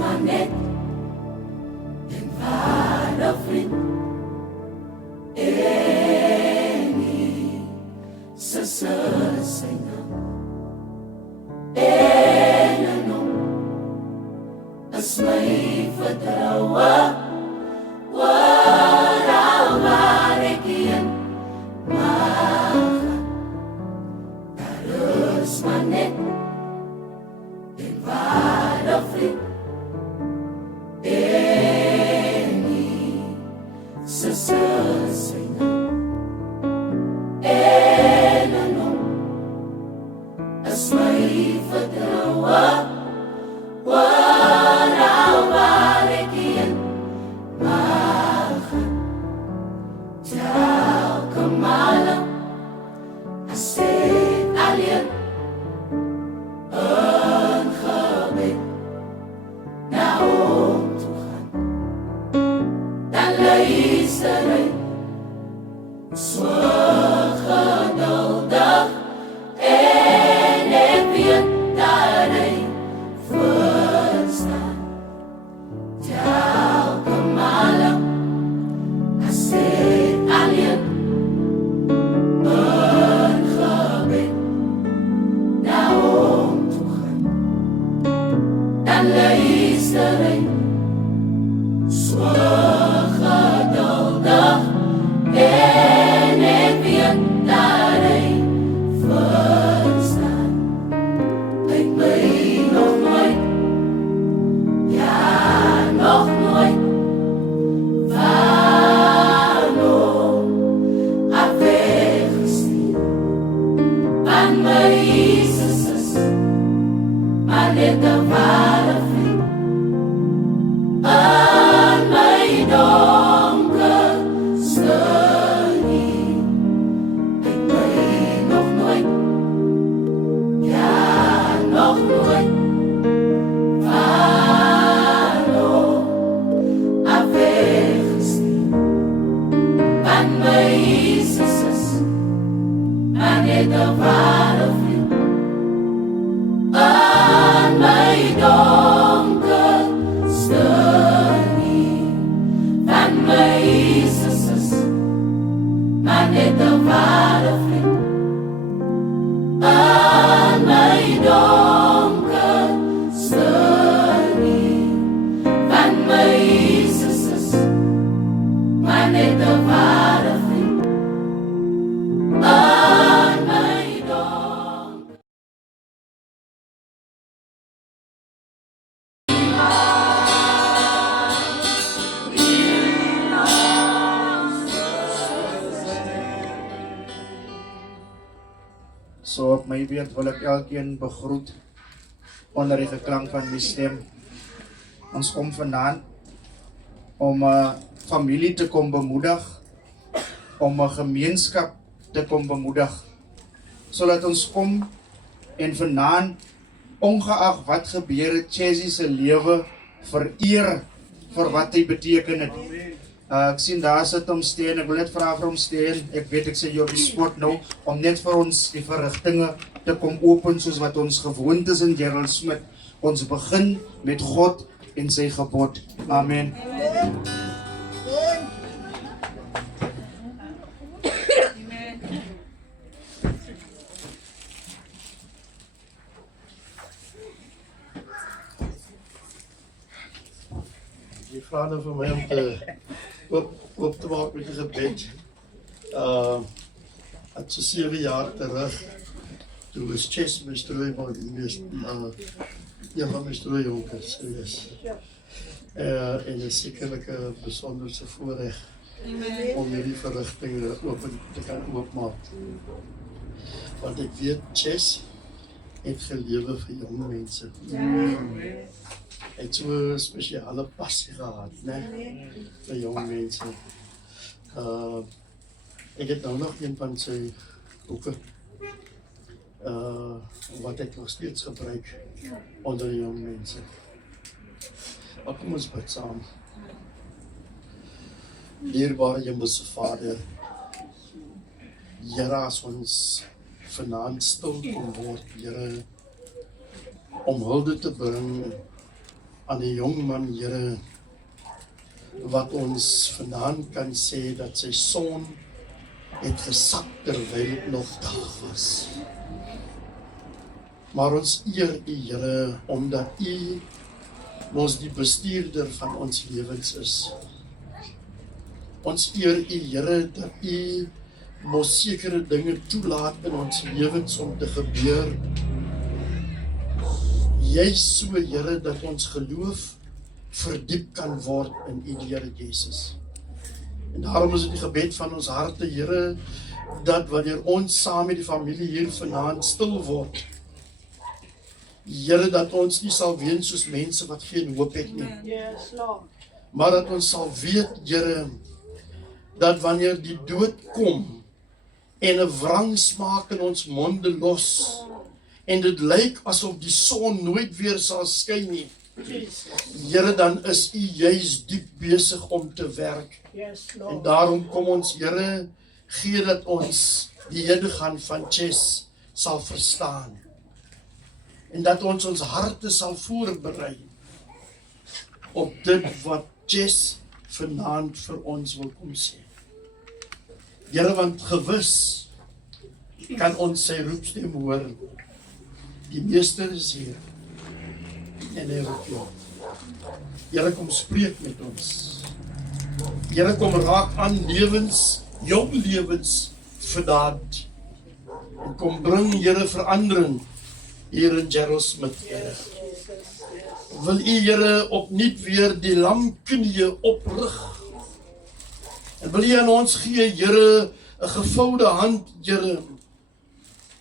maar net een ware vriend. En Jesus is sy naam. En in hom is my vertroue. Oral waar ek heen mag gaan, daar is maar net een ware vriend. En Jesus is sy naam. En in hom is my vertroue. Oral waar ek heen mag gaan, telke male as ek alleen in gebed na hom toe gaan, dan luister hy so geduldig en ek weet dat hy verstaan. Telke male as ek alleen in gebed na hom toe gaan, dan luister hy so geduldig en ek weet dat hy verstaan. Hy het my nog nooit, ja nog nooit van hom afweggestuur. Want my Jesus is maar net 'n ware vriend. In my donkerste uur, hy het my nog nooit, ja nog nooit van hom afweggestuur. Want my Jesus is maar net 'n ware vriend. In my donkerste uur, want my Jesus is maar net 'n ware vriend. In my donkerste uur, want my Jesus is maar net 'n ware vriend. In my donker. So op my beurt wil ek elkeen begroet onder die geklank van my stem. Ons kom vandaan om 'n familie te kom bemoedig, om 'n gemeenskap te kom bemoedig, sodat ons kom en vandaan, ongeag wat gebeur het, Chessy se lewe vereer vir wat hy beteken het. Ek sien daar sit hom Steen, ek wil net vra vir hom Steen, ek weet ek sê jy op die spot nou, om net vir ons die verrigtinge te kom open soos wat ons gewoond is in Gerald Smith. Ons begin met God en sy gebod. Amen. Die vra nou vir my om te op te maak met 'n gebed. Het so 7 jaar terug, toe was Chess my strooi, maar een van my strooijonkers gewees. En dit is sekerlik 'n besonderse voorreg om hierdie verrigting open te kan oopmaak. Want ek weet Chess het gelewe vir jong mense. Hy het so 'n spesiale passie gehad, né, vir jong mense. Ek het nou nog een van sy boeke wat ek nog steeds gebruik onder jong mense. Maar kom ons bid saam. Dierbare Hemelse Vader, Here, as ons vanaand stil kom word, Here, om hulde te bring aan die jong man, Here, wat ons vanaand kan sê dat sy son het gesak terwyl dit nog dag was. Maar ons eer U, Here, omdat U ons die bestuurder van ons lewens is. Ons eer U, Here, dat U ons sekere dinge toelaat in ons lewens om te gebeur. Juis so, Here, dat ons geloof verdiep kan word in U, die Here Jesus. En daarom is dit die gebed van ons harte, Here, dat wanneer ons saam met die familie hier vanaand stil word, Here, dat ons nie sal wees soos mense wat geen hoop het nie. Yes, Lord. Maar dat ons sal weet, Here, dat wanneer die dood kom en 'n wrangsmaak in ons monde los, en dit lyk asof die son nooit weer sal skyn nie, Here, dan is U juis diep besig om te werk. Yes, En Lord. daarom kom ons, Here, gee dat ons die hedergaan van Chess sal verstaan. En dat ons harte sal voorberei op dit wat Chess vanaand vir ons wil kom sê. Here, want gewis kan ons sy roepstem hoor. Die Meester is hier en hy roep jou. Here, kom spreek met ons. Here, kom raak aan lewens, jong lewens vanaand. En kom bring, Here, verandering hier in Gerald Smith, Here. Wil U, Here, opnuut weer die lam knieë oprig. En wil U aan ons gee, Here, 'n gevoude hand, Here,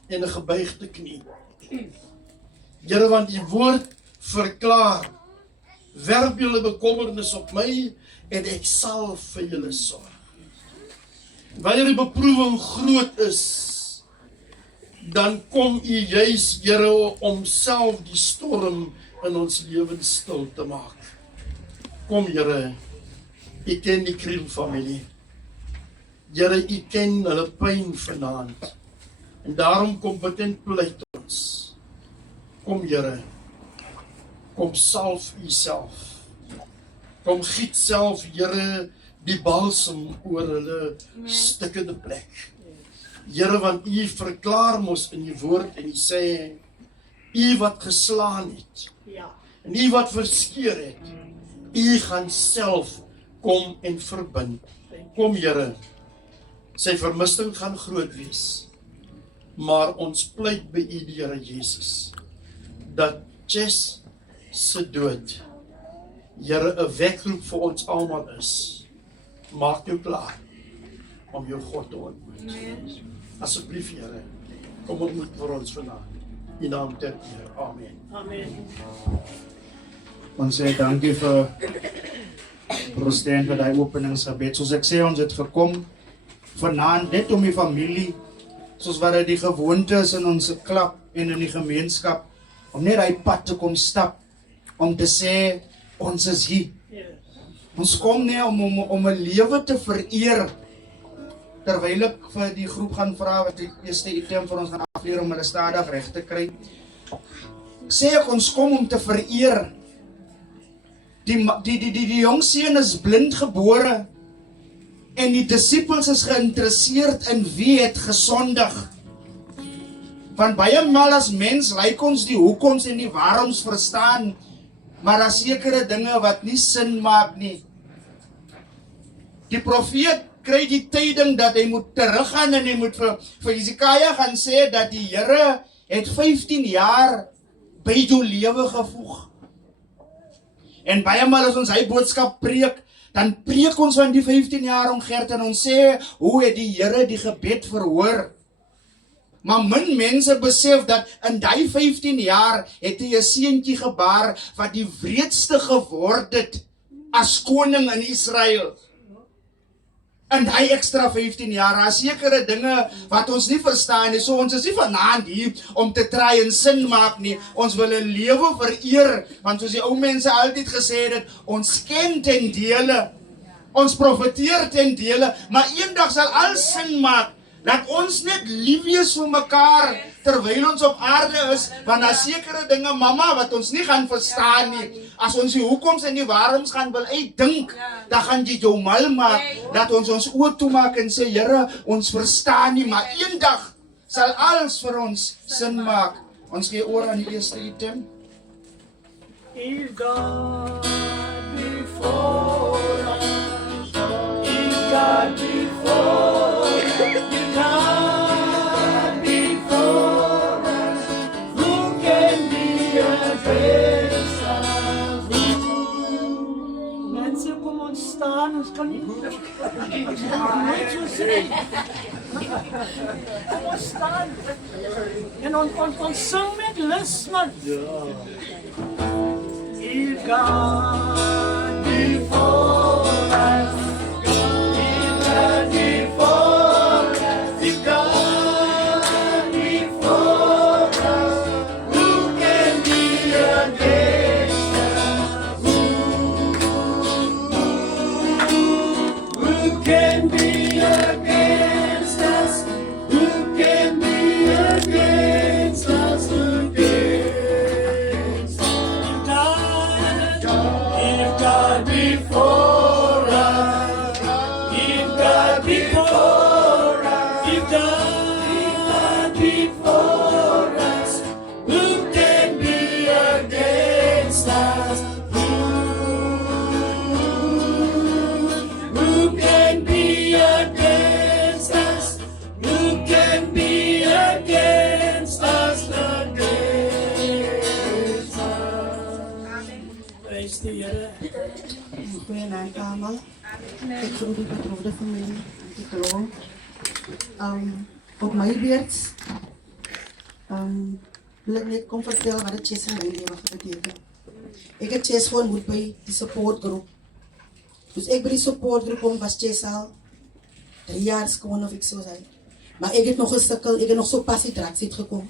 en 'n gebuigde knie. Here, want U woord verklaar, werp julle bekommernis op my en ek sal vir julle sorg. Wanneer die beproewing groot is, dan kom U juis, Here, om self die storm in ons lewens stil te maak. Kom, Here, U ken die Kriel familie. Here, U ken hulle pyn vanaand. En daarom kom betent pleit ons. Kom, Here, kom salf U self. Kom giet self, Here, die balsem oor hulle stikkende plek. Here, want U verklaar mos in U woord en U sê, U wat geslaan het, Ja. en U wat verskeur het, U gaan self kom en verbind. Kom, Here, sy vermissing gaan groot wees, maar ons pleit by U, die Here Jesus, dat Chess se dood, Here, 'n wekroep vir ons almal is. Maak jou klaar om jou God te ontmoet. Asseblief, Here, kom ontmoet vir ons vanaand. In naam ter eer. Amen. Amen. Ons sê dankie vir Rosten vir die openingsgebed. Soos ek sê, ons het gekom vanaand net om die familie, soos wat dit die gewoonte is in ons klap en in die gemeenskap, om net die pad te kom stap, om te sê, ons is hier. Yes. Ons kom nie om 'n lewe te vereer, terwyl ek vir die groep gaan vra wat die eerste item vir ons gaan afleer om hulle stadig reg te kry. Sê ek, ons kom om te vereer. Die jong seun is blind gebore en die disippels is geïnteresseerd in wie het gesondig. Want baie maal as mens lyk ons die hoekoms en die waaroms verstaan, maar daar is sekere dinge wat nie sin maak nie. Die profeet kry die tyding dat hy moet teruggaan en hy moet vir Hesekia gaan sê dat die Here het 15 jaar by jou lewe gevoeg. En baie maal as ons hy boodskap preek, dan preek ons van die 15 jaar omgerd en ons sê, hoe het die Here die gebed verhoor? Maar min mense besef dat in die 15 jaar het hy 'n seentjie gebaar wat die wreedste geword het as koning in Israel. In die extra 15 jaar, daar is sekere dinge wat ons nie verstaan nie, so ons is nie vanaand hier om te try en sin maak nie, ons wil 'n lewe vereer, want soos die ou mense altyd gesê het, ons ken ten dele, ons profeteer ten dele, maar eendag sal al sin maak, Dat ons net lief is vir mekaar terwyl ons op aarde is, want daar sekere dinge, mamma, wat ons nie gaan verstaan nie. As ons die hoekoms en die waaroms gaan wil uitdink, dan gaan jy jou mal maak, dat ons oor toemaak en sê, Here, ons verstaan nie, maar eendag sal alles vir ons sin maak. Ons gee oor aan die eerste item. If God before us, if God before us, if God before us, who can be against us? Mensen, kom ons staan, ons kan niet nooit zo zingen. Kom ons staan. En ons zing met lust, man. If God before us, if God before us, if God before us, who can be against us? Who can be against us? Who can be against us? If God before us, if God before us, if God before us, who can be against us? Who can be against us? Who can be against us? Praise the Lord. Goeienaand allemaal. Ik groet die betroefde familie, die kloon. Op mijn beurt wil ik net kom vertellen wat het chess in mijn leven betekent. Ik heb chess gewoon moet bij die supportgroep. Dus ik bij die supportgroep kom, was chess al 3 jaar schoon of ik zo zei. Maar ik heb nog een stukkel, ik heb nog zo pas die draak zit gekomen.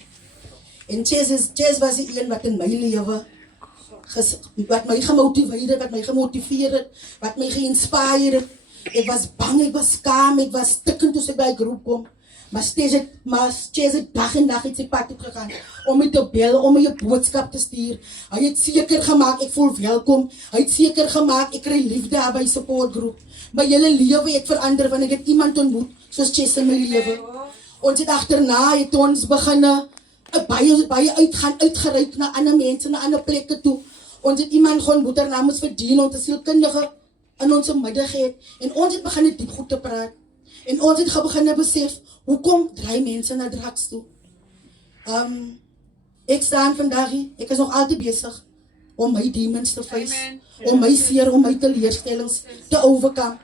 En chess was die een wat in mijn leven wat mij gemotiveerd, wat mij gemotiveerd, wat mij geïnspireerd. Ik was bang, ik was skaam, ik was stikkend toen ik bij de groep kwam. Maar steeds dag en dag is ik pad gegaan om me te bellen, om me je boodschap te sturen. Hij heeft zeker gemaakt, ik voel welkom. Hij heeft zeker gemaakt, ik krijg liefde daar bij de supportgroep. Maar jullie leven, ik verander, want ik heb iemand ontmoet, zoals Chess in mijn leven. Ons het achterna, het ons beginnen, baie uitgereik naar andere mensen, naar andere plekken toe. Ons het iemand gewoon moet daarna moest verdienen, onze zielkundige in onze middigheid. En ons het beginnen diep goed te praten. En ons het beginnen besef, hoekom draai mensen naar drugs toe? Ik sta vandaag hier, ik is nog altijd bezig om mijn demons te facen. Om mijn zeer, om mijn teleurstellings te overkomen.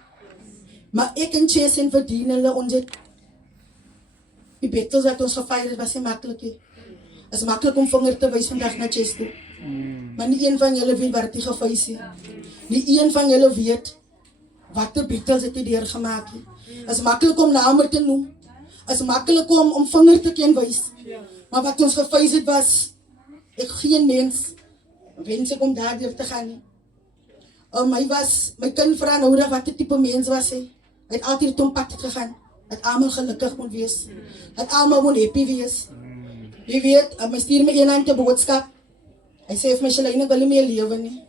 Maar ik en Chess en verdienen, ons het, die battles dat ons gefeierd was niet makkelijk. Het is makkelijk om vinger te wijzen vandaag naar Chess toe. Maar niet één van jullie weet waar het gefeest is. Niet één van jullie weet wat de battles het hier gemaakt. Het is makkelijk om namen te noemen. Het is makkelijk om vinger te kunnen wijzen. Maar wat ons gefeest was, ik geen mens wens ik om daar te gaan. Mijn kind vraagt nodig wat het type mens was. Hij heeft altijd om pad gegaan. Het allemaal gelukkig moet wees. Het allemaal moet happy wees. Je weet, hij stuurt me een aan de boodschap. Hij zei, Micheline, ik wil niet meer leven. Nie.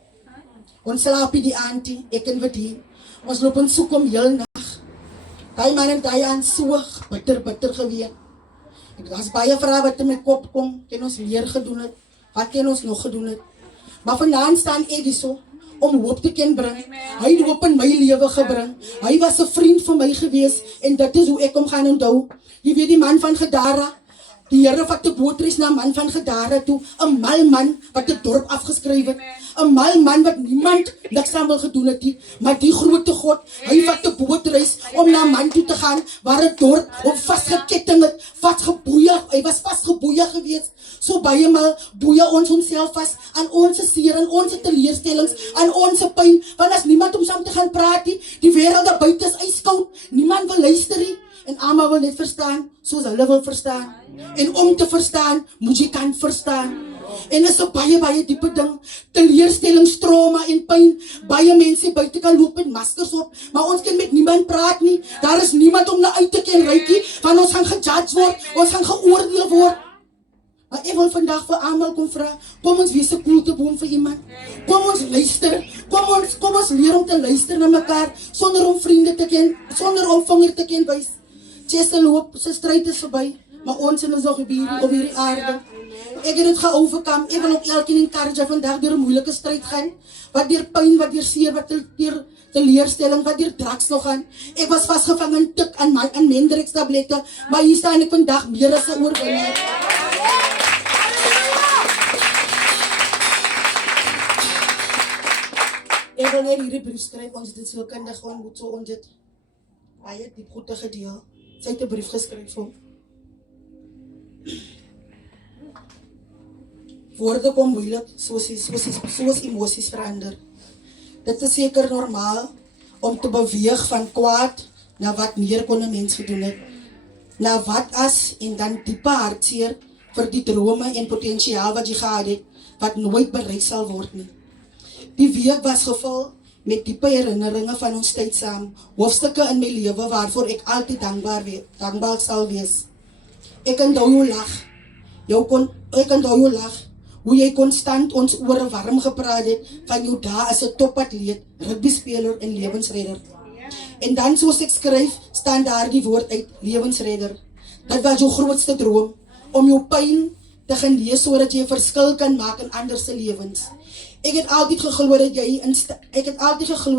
Ons slaapie die auntie, ik en wat die. Ons lopen zoek om heel nacht. Die man en die aan so bitter geweest. Ik was baie vragen wat er met kop kom. Ken ons meer gedoen het. Wat ken ons nog gedoen het. Maar vandaan staan ik die zo. Om hoop te kunnen brengen. Hij heeft hoop in mijn leven gebracht. Hij was een vriend van mij geweest. En dat is hoe ik hem gaan onthouden. Je weet die man van Gedara. Die Here wat de boter is naar man van Gedara toe. Een mal man wat het dorp afgeschreven. Een mal man wat niemand niks aan wil gedoen het. Maar die grote God, hij wat de boter is om naar man toe te gaan. Waar het dorp op vastgeketting het, vastgeboeien. Hij was vastgeboeien geweest. Zo baie maal boeien ons onszelf vast aan onze zeer, aan onze teleurstellings, aan onze pijn. Want als niemand om samen te gaan praten, die wereld daar buiten is ijskoud. Niemand wil luisteren. En allemaal wil niet verstaan, zoals hulle wil verstaan. En om te verstaan, moet je kan verstaan. En dat is een baie diepe ding. Teleurstellings, trauma en pijn baie mense buite kan loop met maskers op, maar ons kan met niemand praat nie. Daar is niemand om na uit te kan ryk nie, want ons gaan gejudge word, ons gaan geoordeel word. Maar ek wil vandag vir almal kom vra, kom ons wees 'n koelteboom vir iemand. Kom ons luister, kom ons leer om te luister na mekaar, sonder om vriende te ken, sonder om vinger te ken wys. Chester loop, sy stryd is verby, maar ons is nog op hierdie aarde. Ek het dit geoverkom, ek wil ook elkeen encourage vandag deur 'n moeilike stryd gaan, wat deur pyn, wat deur seer, wat deur teleurstelling, wat deur drugs nog gaan. Ek was vasgevang in tik aan Mendrix tablette, maar hier staan ek vandag meer as 'n oorwinnaar. Ek wil net hierdie brief skryf, ons het dit sielkundig ontmoet, so ons het baie diep goede gedeel. Sy het 'n brief geskryf vir hom. Woorde kom moeilik, soos emosies verander. Dit is seker normaal om te beweeg van kwaad na wat meer kon 'n mens gedoen het. Na wat as en dan diepe hartseer vir die drome en potensiaal wat jy gehad het, wat nooit bereik sal word nie. Die week was gevul met diepe herinneringe van ons tyd saam, hoofstukke in my lewe waarvoor ek altyd dankbaar sal wees. Ek onthou jou lag, hoe jy konstant ons ore warm gepraat het van jou dae as 'n topatleet, rugbyspeler en lewensredder. En dan soos ek skryf, staan daar die woord uit, lewensredder. Dit was jou grootste droom, om jou pyn te genees sodat jy 'n verskil kan maak in ander se lewens. Ek het altyd geglo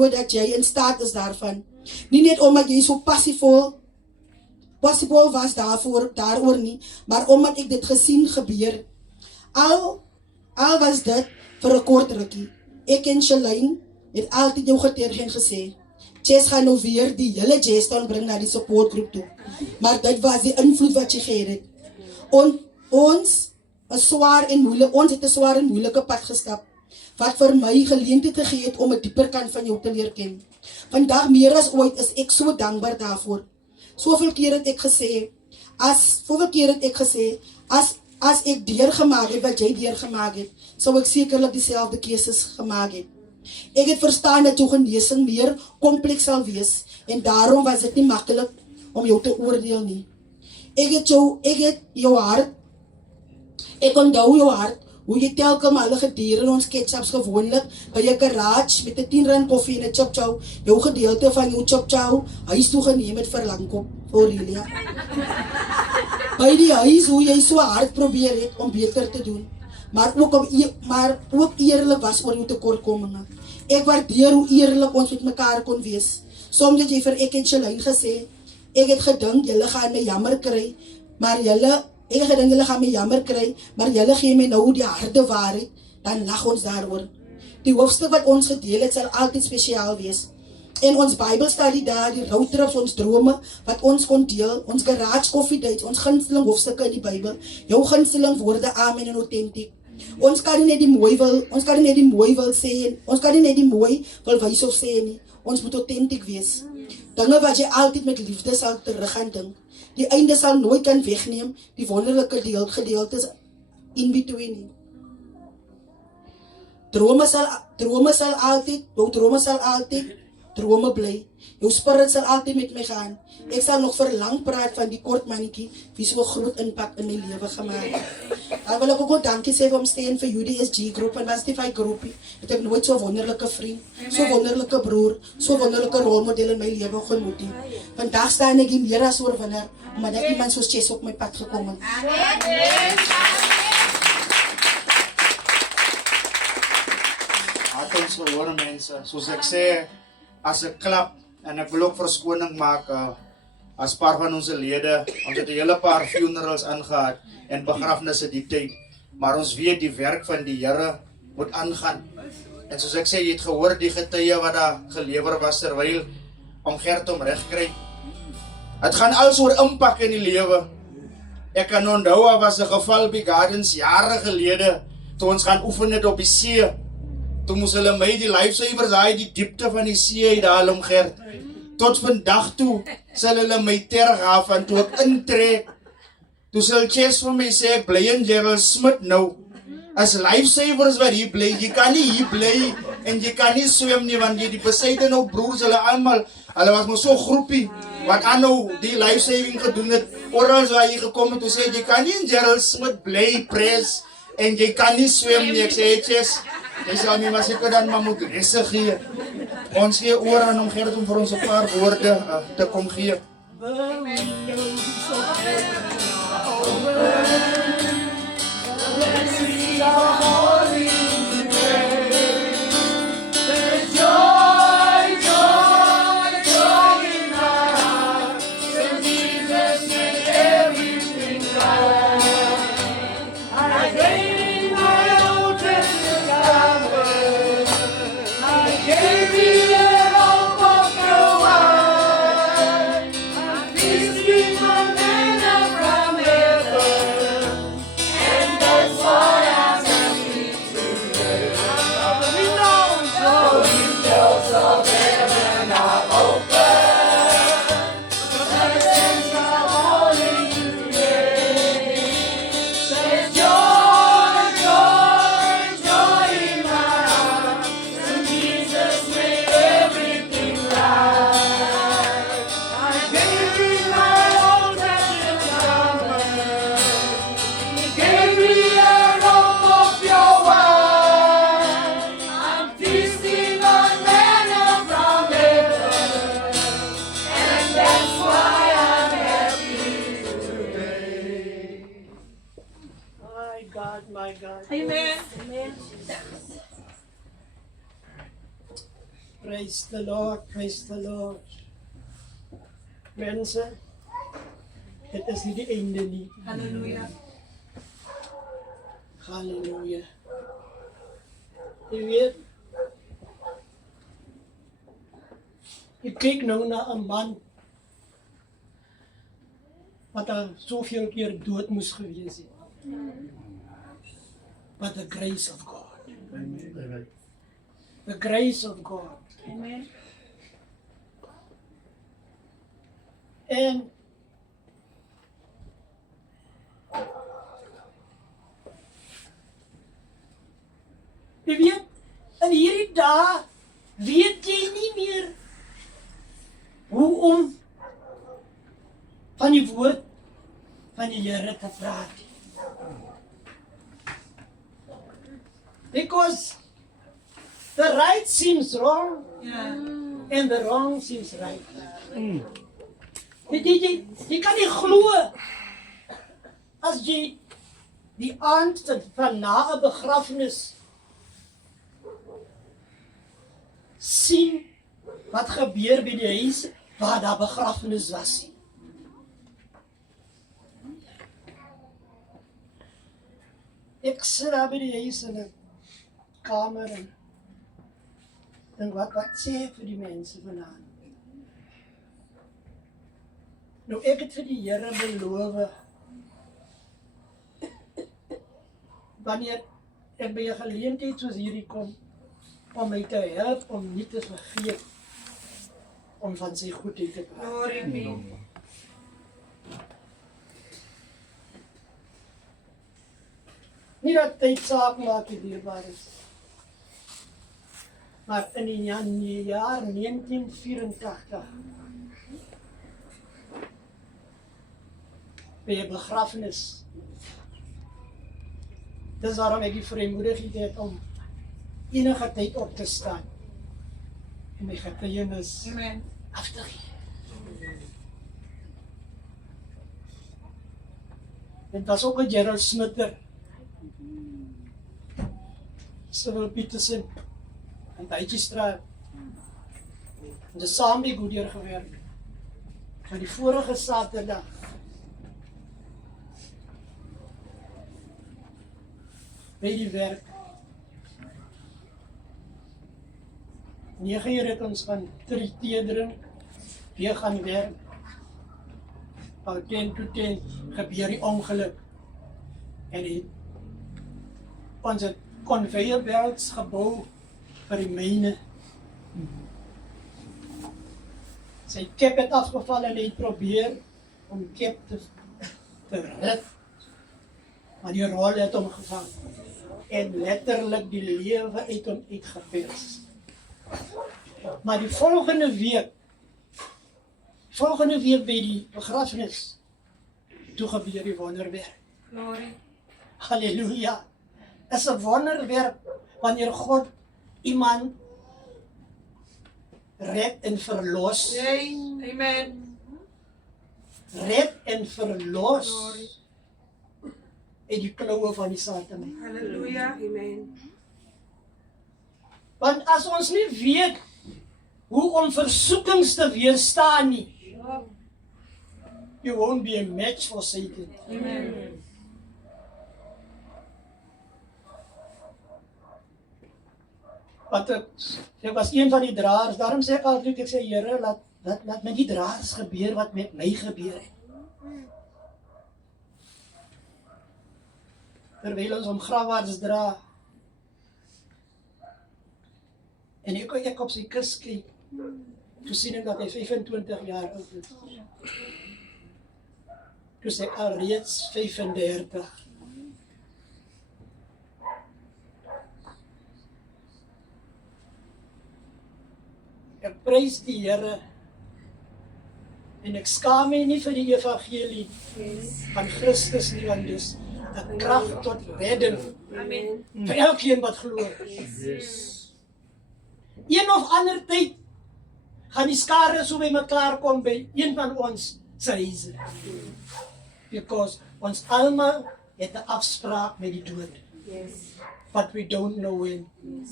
dat jy in staat is daarvan. Nie net omdat jy so passievol was daaroor nie, maar omdat ek dit gesien gebeur. Al was dit vir 'n kort rukkie. Ek en Shalane het altyd jou geterg en gesê, Jess gaan nou weer die hele Jesstown bring na die supportgroep toe. Maar dit was die invloed wat jy gehad het. Ons het 'n swaar en moeilike pad gestap, wat vir my geleentheid gegee het om 'n dieper kant van jou te leer ken. Vandag meer as ooit is ek so dankbaar daarvoor. Soveel keer het ek gesê, as ek deurgemaak het wat jy deurgemaak het, sou ek sekerlik dieselfde keuses gemaak het. Ek het verstaan dat jou genesing meer kompleks sal wees, en daarom was dit nie maklik om jou te oordeel nie. Ek onthou jou hart, hoe jy telkens alle gediere in ons ketchups gewoonlik by 'n garage met 'n 10 rand koffie en 'n chop-chow, jou gedeelte van jou chop-chow huis toe geneem het vir Langkop, vir Aurelia. By die huis hoe jy so hard probeer het om beter te doen, maar ook eerlik was oor jou tekortkominge. Ek waardeer hoe eerlik ons met mekaar kon wees. Soms het jy vir ek en Shalane gesê, ek het gedink julle gaan my jammer kry, maar julle gee my nou die harde waarheid, dan lag ons daaroor. Die hoofstuk wat ons gedeel het sal altyd spesiaal wees. En ons Bybelstudie daar, die roadtrips, ons drome, wat ons kon deel, ons garage koffiedates, ons gunsteling hoofstukke in die Bybel, jou gunsteling woorde, amen en autentiek. Ons kan nie net die mooi wil wys of sê nie. Ons moet autentiek wees. Dinge wat jy altyd met liefde sal terug gaan dink. Die einde sal nooit kan wegneem die wonderlike gedeeltes in between nie. Drome sal altyd drome bly. Jou spirit sal altyd met my gaan. Ek sal nog verlang praat van die kort mannetjie wie so 'n groot impak in my lewe gemaak het. Dan wil ek ook dankie sê vir omsteen vir UDSG groep en Wastify groepie. Het ek nooit so wonderlike vriend, so wonderlike broer, so wonderlike rolmodel in my lewe genoot nie. Vandag staan ek hier meer as oorwinnaar, omdat ek iemand soos Chess op my pad gekom het. Ons gewone mense, soos ek sê, as 'n klap, en ek wil ook verskoning maak, as paar van ons lede, ons het 'n hele paar funerals aangehad, en begrafnisse die tyd, maar ons weet die werk van die Here moet aangaan, en soos ek sê, jy het gehoor die getuie wat daar gelewer was, terwyl om Gert om reg kry, het gaan als oor impak in die lewe. Ek kan onthou, daar was 'n geval by Gardens, jare gelede, toe ons gaan oefen het op die see, toe moes hulle my die lifesavers haai, die diepte van die see uit haal om Gert. Tot vandag toe sal hulle my terg af, en toe ek intrek, toe sal Chess vir my sê, ek bly in Gerald Smith nou. as lifesavers wat hier bly. Jy kan nie hier bly en jy kan nie swem nie, want jy die besyde nou broers, hulle almal, hulle was maar so groepie, wat aanhou die lifesaving gedoen het, oral waar jy gekom het, toe sê, jy kan nie in Gerald Smith bly, pres, en jy kan nie swem nie, ek sê, Ches, jy sal nie maar seker dan maar moet resse gee. Ons gee oor aan hom Gerrit om vir ons 'n paar woorde te kom gee. My God. Amen. Amen. Praise the Lord, praise the Lord. Mense, dit is nie die einde nie. Hallelujah. Halleluja. Jy weet, ek kyk nou na 'n man wat al soveel keer dood moes gewees het. But the grace of God. Amen. The grace of God. Amen. En jy weet, in hierdie dae weet jy nie meer hoe om van die woord van die Here te praat. Because the right seems wrong and the wrong seems right. Jy kan nie glo as jy die aand van na 'n begrafnis sien wat gebeur by die huis waar daar begrafnis was. Ek sit daar by die huis in 'n kamer en wat sê ek vir die mense vanaand? Nou ek het vir die Here beloof, wanneer ek by 'n geleentheid soos hierdie kom, om my te help om nie te vergeet om van sy goedheid te praat. Glory be. Nie dat tyd saak maak die dierbaar is. Maar in die jaar 1984 by 'n begrafnis. Dis waarom ek die vrymoedigheid het om enige tyd op te staan en my getuienis Amen. af te gee. En dat is ook 'n Gerald Smitter. Cyril Peterson en Duitsestraat. En dis saam die Goodyear gewerk. Van die vorige Saterdag. By die werk. 9 uur het ons van 3 tee drink, weer gaan werk. Al 10 tot 10 gebeur die ongeluk. En ons het conveyor belts gebou vir die myne. Sy kep het afgeval en hy het probeer om die kep te red. Maar die rol het hom gevang. en letterlik die lewe uit hom uitgepers. Maar die volgende week by die begrafenis, toe gebeur die wonderwerk. Glory. Halleluja. Is 'n wonderwerk wanneer God iemand red en verlos. Yay. Amen. Red en verlos uit die kloue van die Satan. Hallelujah. Amen. Want as ons nie weet hoe om versoekings te weerstaan nie, you won't be a match for Satan. Amen. Want ek was een van die draers, daarom sê ek altyd, ek sê Here, laat met die draers gebeur wat met my gebeur het. Terwyl ons hom grafwaarts dra, en ek op sy kus kyk, toe sien ek dat hy 25 jaar oud is. Toe sê ek alreeds 35. Ek prys die Here en ek skaam my nie vir die evangelie van Christus nie, want dis 'n krag tot redding Amen. vir elkeen wat glo. Een of ander tyd gaan die skare so by mekaar kom by een van ons se huise. Because ons almal het 'n afspraak met die dood. Yes. But we don't know when. Yes.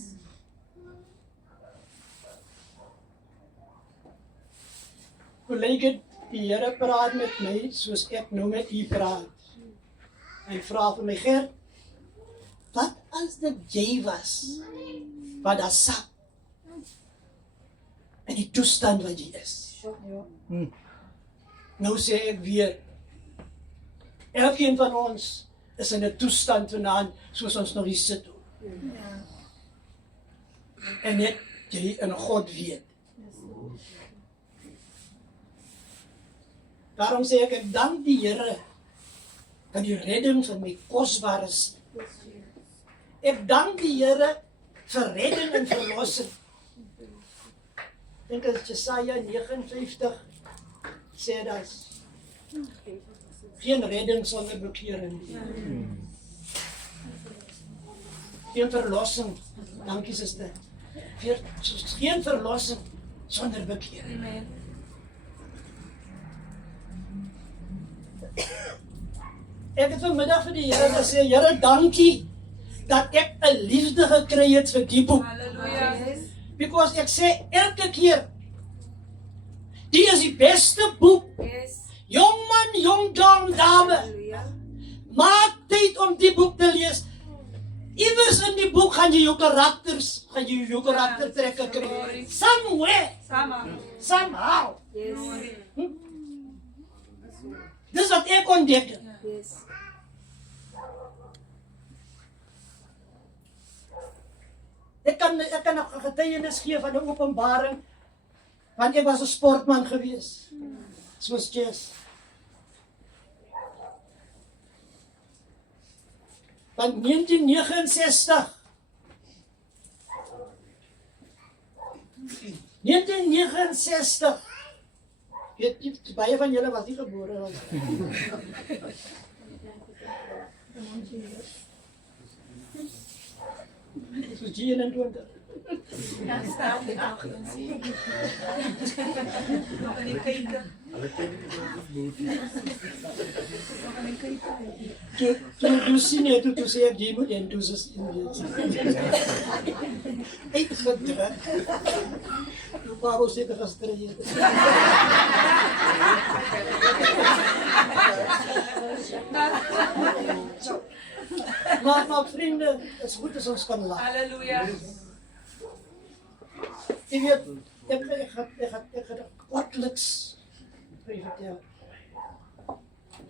Hoe lyk dit, die Here praat met my soos ek nou met u praat. Hy vra vir my, Gert, wat as dit jy was, wat daar sak, in die toestand wat jy is? Nou sê ek weer, elkeen van ons is in 'n toestand vanaand, soos ons nog hier sit. En net jy en God weet. Daarom sê ek dank die Here vir die redding van my kosbares. Ek dank die Here vir redding en verlossing. Ek dink as Jesaja 59 sê dat geen redding sonder bekering nie. Geen verlossing, dankie suster. Geen verlossing sonder bekering. Amen. Ek het vanmiddag vir die Here gesê, Here, dankie dat ek 'n liefde gekry het vir die boek. Hallelujah. Because ek sê elke keer, die is die beste boek. Yes. Jong man, jong dame, Hallelujah. maak tyd om die boek te lees. Iewers in die boek gaan jy jou karaktertrekke kry. Somewhere, somehow. Yes. Dis wat ek ontdek het. Yes. Ek kan 'n getuienis gee van 'n openbaring, want ek was 'n sportman gewees. Soos Jess. Van 1969. 1969. Weet baie van julle was nie gebore was. So 21. Ja, staan die dag en sien. Nog in die kyk. Toe sien jy, toe sê ek, jy moet enthousiast in wees. Uitgedruk. Toe Pablo sê te gestreed. Maar vriende, het is goed as ons kan lag. Hallelujah. Jy weet, ek het kortliks vir jou vertel.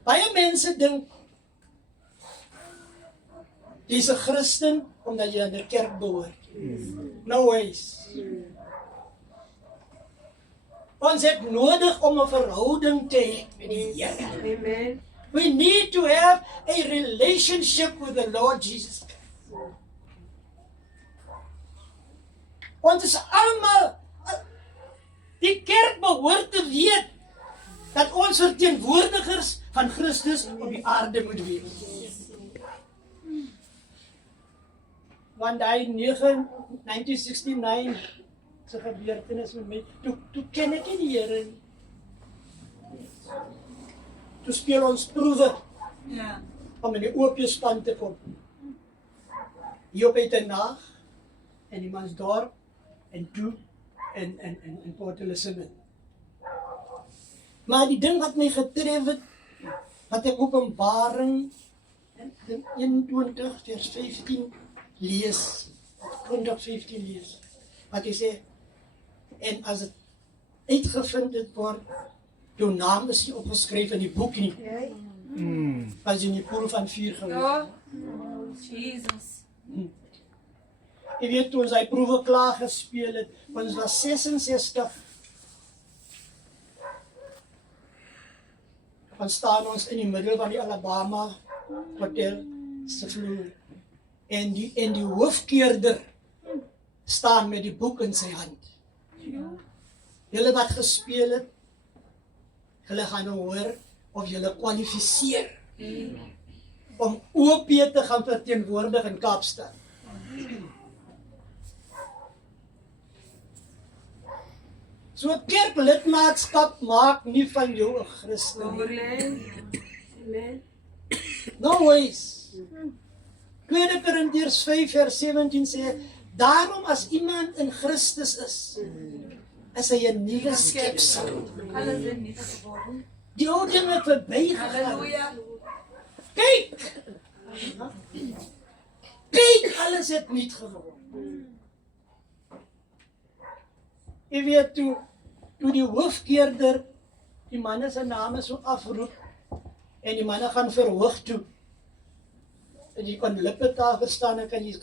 Baie mense dink, jy is 'n Christen omdat jy aan die kerk behoort. No ways. Ons het nodig om 'n verhouding te hê met die Here. Amen. We need to have a relationship with the Lord Jesus Christ. Ons is almal, die kerk behoort te weet dat ons verteenwoordigers van Christus op die aarde moet wees. Want hy 1969 se gebeurtenis met my, toe ken ek nie die Here nie. Toe speel ons proewe om in die opiespan te kom. Hier op Etenaag, en die Mansdorp, en toe, en Port Elizabeth. Maar die ding wat my getref het, wat ek Openbaring 21 vers 15 lees, 20:15 lees, wat hy sê, en as het uitgevind het word, jou naam is nie opgeskryf in die boek nie, as in die poel van vuur gewees. Jesus. Jy weet, toe ons hy proewe klaar gespeel het, ons was 66, dan staan ons in die middel van die Alabama Hotel se vloer, en die hoofkeerder staan met die boek in sy hand. Julle wat gespeel het, julle gaan nou hoor of julle kwalifiseer om OP te gaan verteenwoordig in Kaapstad. So kerklidmaatskap maak nie van jou 'n Christen nie. No ways. 2 Korintiërs 5 vers 17 sê, daarom as iemand in Christus is hy 'n nuwe skepsel. Alles is nie geworden. Die ou dinge het verbygegaan. Halleluja. Kyk! Kyk, alles het niet geworden. Jy weet, toe die hoofkeerder die manne se name so afroep en die manne gaan verhoog toe. En jy kan lippe daar verstaan en kan jy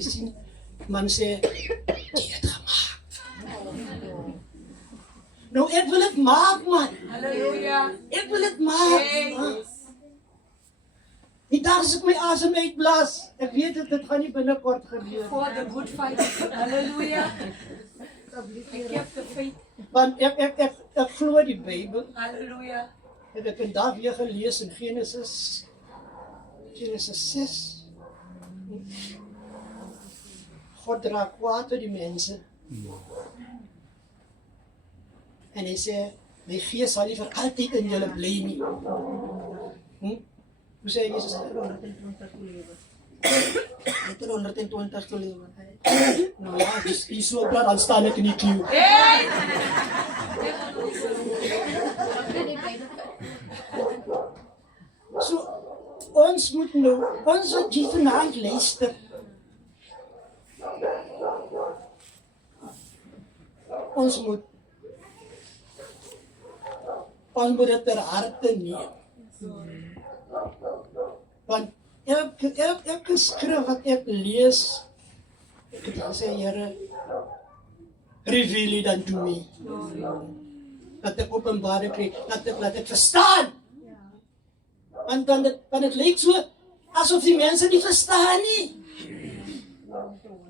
sien, man sê, die het gemaak. Nou, ek wil het maak, man. Halleluja. Ek wil het maak. Yes. Die dag as ek my asem uitblaas, ek weet dit gaan nie binnekort gebeur. For the good fight. Halleluja. Ek heb de faith. Want ek glo die Bybel. Halleluja. Het ek vandag weer gelees in Genesis 6. God dra kwaad tot die mense. En hy sê, my gees sal nie vir altyd in julle bly nie. Hoe sê Jesus? 120 gelewe. Het er 120 gelewe. Nou ja, die so plat, dan staan ek in die queue. Hey! So, ons moet nou, ons wat die vanaand luister, ons moet dit ter harte neem. Want elke skrif wat ek lees, ek het gesê, Here, reveal it unto me. Dat ek openbaring kry, dat ek verstaan. Want dan het lyk so, asof die mense nie verstaan nie.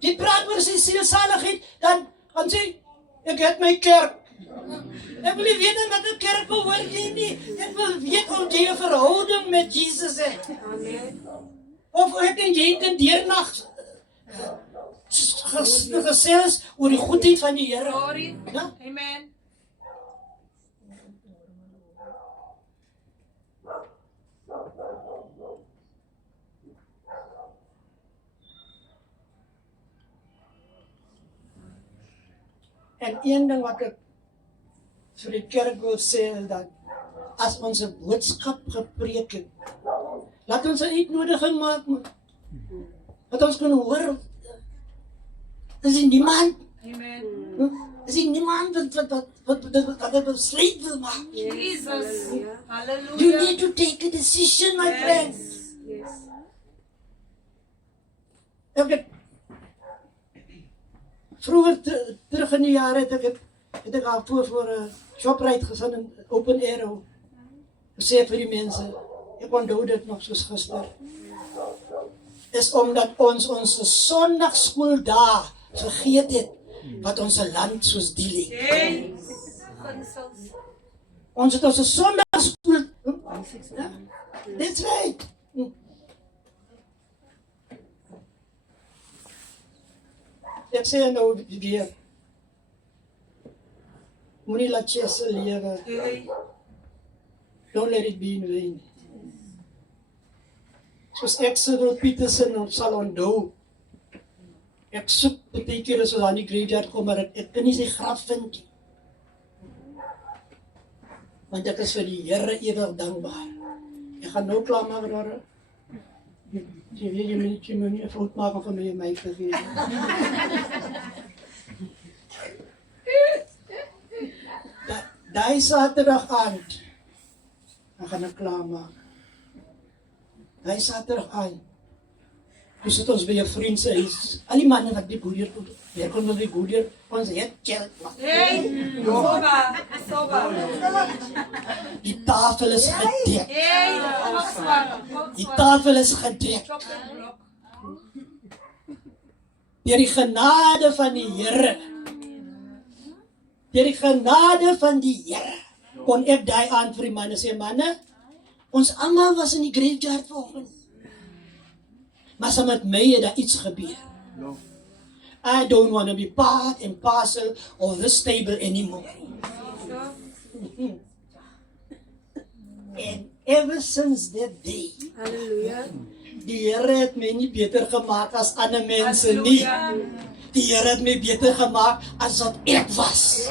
Die praat oor sy sielsaligheid, dan sê, ek het my kerk. Ek wil nie weet wat 'n kerk behoort nie. Ek wil weet om jy 'n verhouding met Jesus het. Of ek en jy in deernag gesels oor die goedheid van die Here. Glory. Ja? Amen. En een ding wat ek vir die kerk wil sê is dat as ons 'n boodskap gepreek het, laat ons 'n uitnodiging maak. Dat ons kan hoor, is er niemand, Amen. is er niemand wat besluit wil maak. Jesus. You Hallelujah. need to take a decision, my friend. Yes. Ek vroeger terug in die jare het ek al voor 'n Shoprite gesin in Open Air gesê vir die mense, ek onthou dit nog soos gister, is omdat ons Sondagskool daar vergeet het wat ons land soos die lê. Ons het ons Sondagskool. Ja, that's right. Ek sê nou weer, moenie laat Jesse lewe. Don't let it be in vain. Soos ek Cyril Peterson sal onthou, ek soek baie keer as ons aan die graveyard kom, maar ek kan nie sy graf vind nie. Want ek is vir die Here ewig dankbaar. Ek gaan nou klaar maak, broer. Jy weet jy moet nie 'n fout maak of my my vergeet. Daai Saterdag aand, dan gaan ek klaar maak. Daai Saterdag aand, dus het ons by 'n vriend se huis. Al die manne wat die boerder toe, weer kon ons die boerder, ons het geld. Die tafel is gedek. Die tafel is gedek. Deur die genade van die Here. Deur die genade van die Here kon ek daai aand vir die manne sê, manne, ons almal was in die graveyard vanoggend. Maar saam met my het daar iets gebeur. I don't want to be part and parcel of this table anymore. And ever since that day, die Here het my nie beter gemaak as ander mense nie. Die Here het my beter gemaak as wat ek was.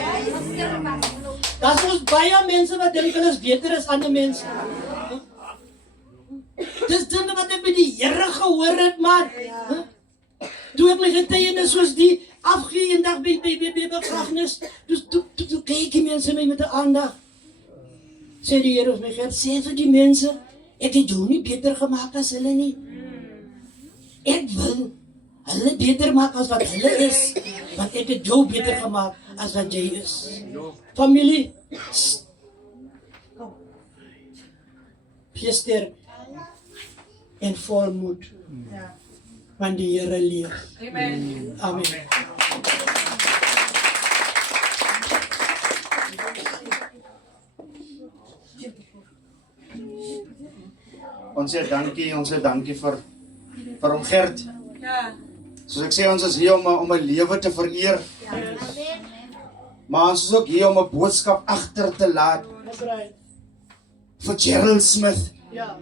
Daar is ons baie mense wat dink hulle is beter as ander mense. Dis dinge wat ek by die Here gehoor het, man. Toe ek my getuienis soos die afgee eendag by begrafnis, toe kyk die mense my met 'n aandag. Sê die Here ons my geld, sê vir die mense, ek het jou nie beter gemaak as hulle nie. Ek wil hulle beter maak as wat hulle is, want ek het jou beter gemaak as wat jy is. Familie, wees sterk en vol moed, want die Here leef. Amen. Amen. Ons sê dankie vir hom Gert. Soos ek sê, ons is hier om 'n lewe te vereer. Maar ons is ook hier om 'n boodskap agter te laat. That's right. Vir Gerald Smith. Ja.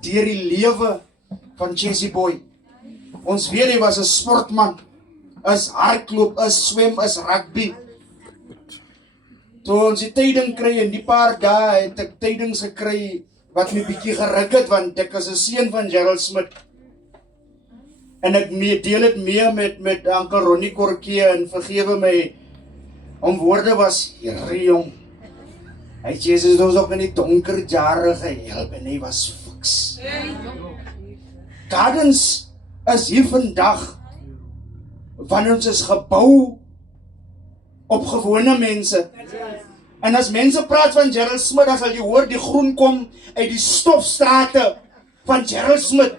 Deur die lewe van Jessie Boy. Ons weet hy was 'n sportman. Is hardloop, is swem, is rugby. Toe ons die tyding kry en die paar dae het ek tydings gekry wat my bietjie geruk het, want ek is 'n seun van Gerald Smith. En ek deel dit mee met Ankel Ronnie Korkie en vergewe my om woorde was Here jong. Hy Jesus het ons ook in die donker jare gehelp en hy was fiks. Gardens is hier vandag wanneer ons is gebou op gewone mense. En as mense praat van Gerald Smith, dan sal jy hoor die groen kom uit die stofstrate van Gerald Smith.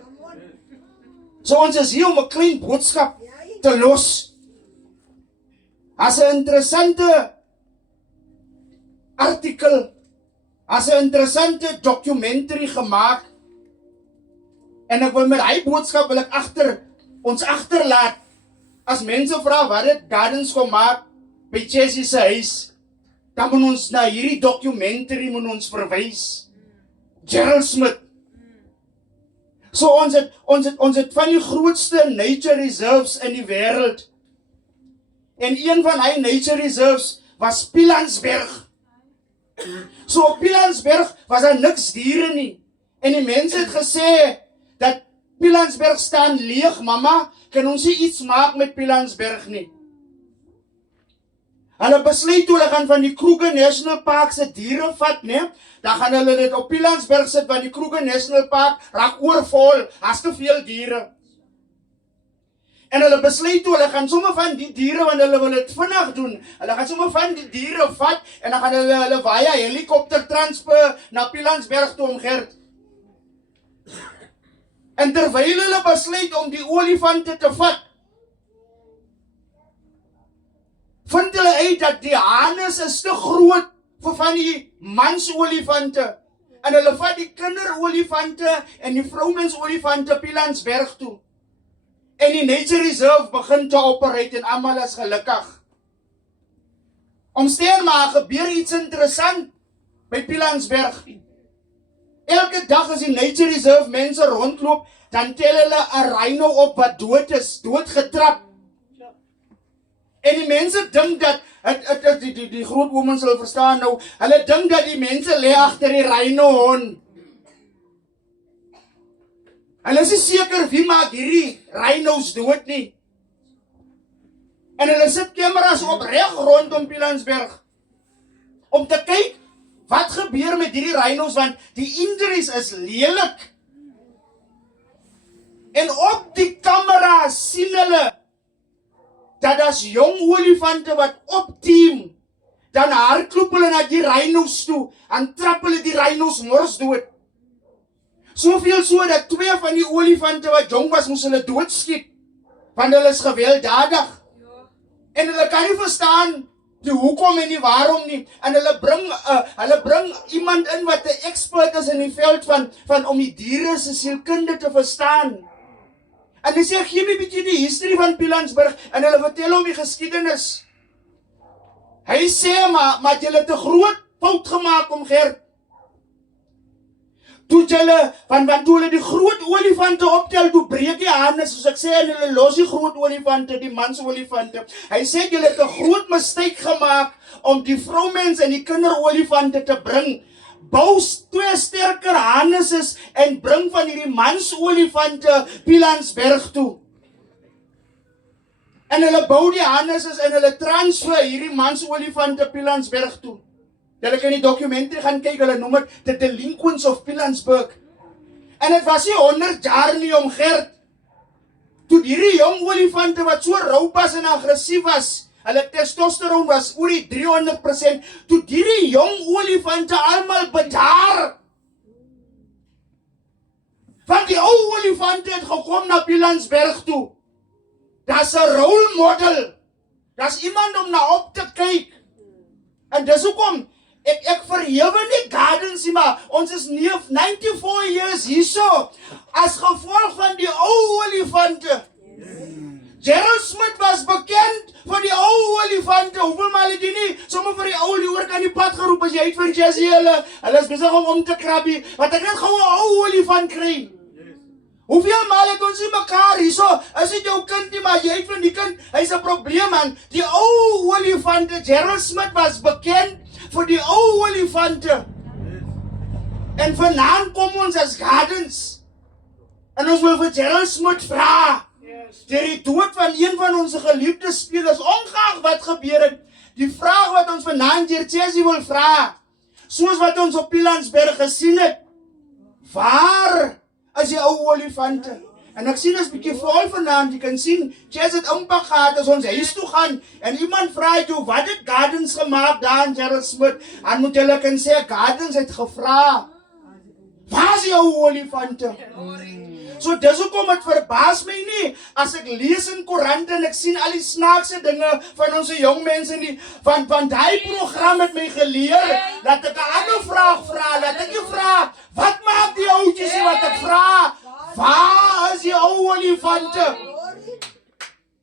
So ons is hier om 'n klein boodskap te los. As 'n interessante artikel, as 'n interessante documentary gemaak. En ek wil met hy boodskap wil ek ons agterlaat. As mense vra wat het Gardens kom maak by Jessie se huis, dan moet ons na hierdie documentary verwys. Gerald Smith. So ons het van die grootste nature reserves in die wêreld. En een van hy nature reserves was Pilanesberg. So op Pilanesberg was daar niks diere nie. En die mense het gesê dat Pilanesberg staan leeg, mamma, kan ons nie iets maak met Pilanesberg nie. Hulle besluit toe hulle gaan van die Kruger National Park se diere vat, né? Dan gaan hulle dit op Pilanesberg sit, want die Kruger National Park raak oorvol, as te veel diere. En hulle besluit toe hulle gaan sommer van die diere, want hulle wil dit vinnig doen. Hulle gaan sommer van die diere vat en dan gaan hulle via helikopter transfer na Pilanesberg toe om Gert. En terwyl hulle besluit om die olifante te vat, vind hulle uit dat die hanes is te groot vir van die mansolifante. En hulle vat die kinderolifante en die vroumensolifante Pilansberg toe. En die Nature Reserve begin te operate en almal is gelukkig. Omsteen maar gebeur iets interessant by Pilansberg. Elke dag as die Nature Reserve mense rondloop, dan tel hulle 'n rhino op wat dood is, doodgetrap. En die mense dink dat, die groot women sal verstaan nou, hulle dink dat die mense lê agter die rhino hond. Hulle is nie seker wie maak hierdie rhinos dood nie. En hulle sit kameras op reg rondom Pilansberg, om te kyk, wat gebeur met hierdie rhinos, want die injuries is lelik. En op die kamera sien hulle, dat as jong olifante wat opteam, dan hardloop hulle na die rhinos toe, en trap hulle die rhinos mors dood. Soveel so dat 2 van die olifante wat jong was, moes hulle doodskiet, want hulle is gewelddadig. En hulle kan nie verstaan die hoekom en die waarom nie. En hulle bring iemand in wat 'n expert is in die veld van om die diere se sielkunde te verstaan. En hy sê, gee my bietjie die history van Pilansberg, en hulle vertel hom die geskiedenis. Hy sê, maar julle het 'n groot fout gemaak om Gert. Toe hulle die groot olifante optel, toe breek die hande, soos ek sê, en hulle los die groot olifante, die mansolifante. Hy sê, julle het 'n groot mistake gemaak om die vroumens en die kinderolifante te bring. Bou 2 sterker harnesses en bring van hierdie mansolifante Pilansberg toe. En hulle bou die harnesses en hulle transfer hierdie mansolifante Pilansberg toe. Julle kan die dokumentary gaan kyk, hulle noem dit The Delinquents of Pilansberg. En het was nie 100 jaar nie om Gert. Toe hierdie jong olifante wat so roupas en agressief was, hulle testosteron was oor die 300%, toe hierdie jong olifante almal bedaar. Want die ou olifante het gekom na Pilansberg toe. Daar's 'n role model. Daar's iemand om na op te kyk. En dis hoekom ek verhewe nie Gardens nie, maar ons is 94 years hierso, as gevolg van die ou olifante. Gerald Smith was bekend vir die ou olifante. Hoeveel mal het jy nie sommer vir die ou leeuer kan die pad geroep as jy uit van Jessie hulle is besig om te krabbie, want ek net gou 'n ou olifant kry. Hoeveel mal het ons nie mekaar hierso, is dit jou kind nie, maar jy van die kind, hy's 'n probleem man. Die ou olifante, Gerald Smith was bekend vir die ou olifante. En vanaand kom ons as Gardens. En ons wil vir Gerald Smith vra, deur die dood van een van ons geliefde spelers, ongeag wat gebeur het, die vraag wat ons vanaand deur Jessie wil vra, soos wat ons op Pilansberg gesien het, waar is die ou olifante? En ek sien ons bietjie vol vanaand, jy kan sien, Jessie het impak gehad as ons huis toe gaan, en iemand vra jou, wat het Gardens gemaakt daar in Gerald Smith? En moet julle kan sê, Gardens het gevra, waar is die ou olifante? So dis hoekom het verbaas my nie, as ek lees in koerante en ek sien al die snaakse dinge van ons jong mense nie, want die program het my geleer, dat ek 'n ander vraag vra, dat ek nie vra, wat maak die oudjies nie, wat ek vra, waar is die ou olifante?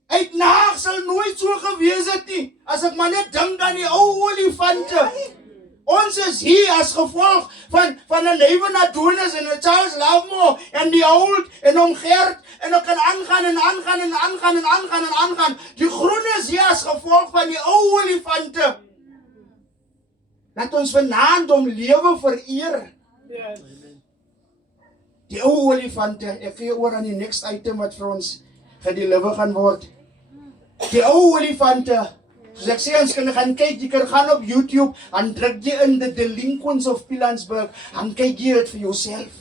Uitnaag sal nooit so gewees het nie, as ek maar net dink aan die ou olifante. Ons is hier as gevolg van 'n Lewin Adonis en 'n Charles Lovemore en die oud en om Gert en ek kan aangaan en aangaan en aangaan en aangaan en aangaan. Die groen is hier as gevolg van die ou olifante. Laat ons vanaand om lewe vereer. Die ou olifante, ek gee oor aan die next item wat vir ons gedeliver gaan word. Die ou olifante. Soos ek sê, ons kan gaan kyk, jy kan gaan op YouTube, en druk jy in The Delinquents of Pilansberg, en kyk jy het vir jouself.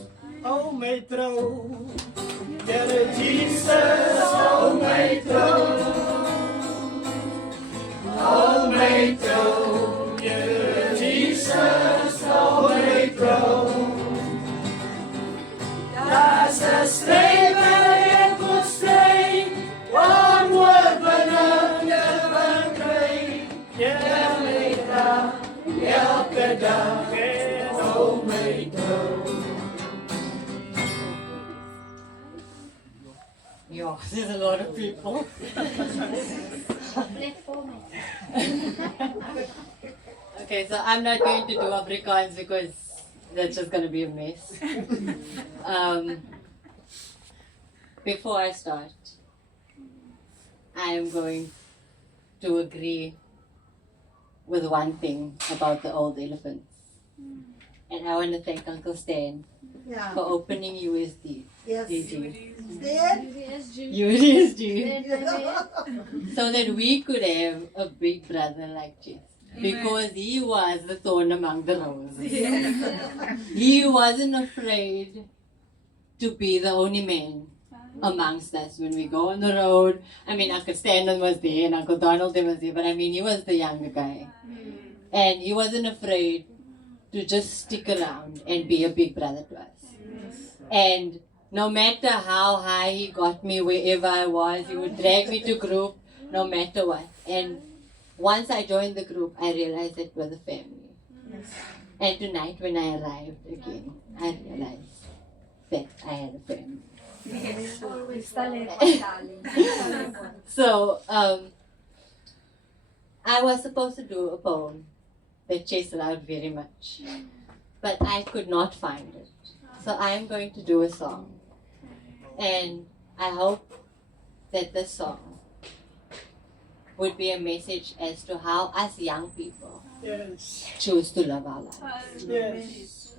Oh my trou, Here Jesus, oh my trou. Oh my trou, Here Jesus, oh my trou. Daar's 'n strywer en God stry, one word binne van kry. There's a lot of people. Okay, so I'm not going to do Afrikaans because that's just going to be a mess. Before I start, I am going to agree with one thing about the old elephants. And I want to thank Uncle Stan Yeah. for opening USD. Yes. DG. Stan? USD. So that we could have a big brother like Jess. Because he was the thorn among the roses. He wasn't afraid to be the only man amongst us when we go on the road. I mean, Uncle Stanley was there and Uncle Donald was there, but I mean, he was the younger guy. And he wasn't afraid to just stick around and be a big brother to us. And no matter how high he got me, wherever I was, he would drag me to group, no matter what. And once I joined the group, I realized that we're the family. And tonight, when I arrived again, I realized that I had a family. So, I was supposed to do a poem that Chase loved very much, but I could not find it. So I am going to do a song. And I hope that this song would be a message as to how us young people Yes. choose to love our lives. Yes.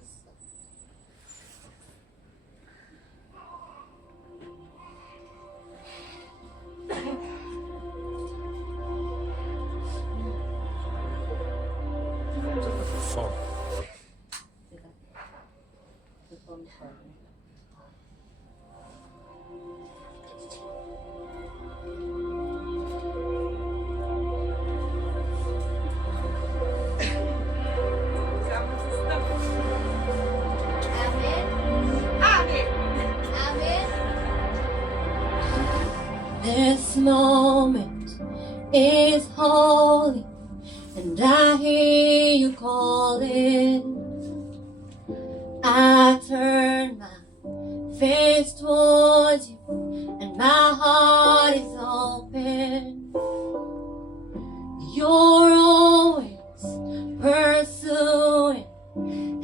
The poem is for me. This moment is holy, and I hear you calling. I turn my face towards you, and my heart is open. You're always pursuing,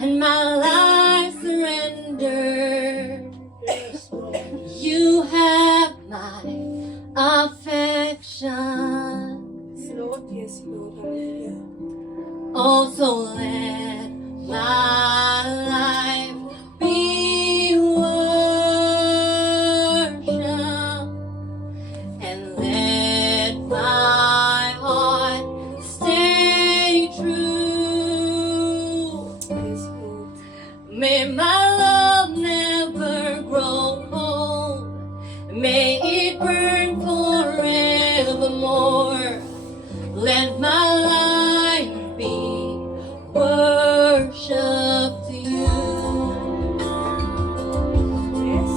and my life surrendered. You have my affection. Yes, Lord. Hallelujah. Oh, so let my life be worship, and let my heart stay true. Yes, Lord. May my love never grow cold. May it burn forevermore. Let my life be worship to you. Yes.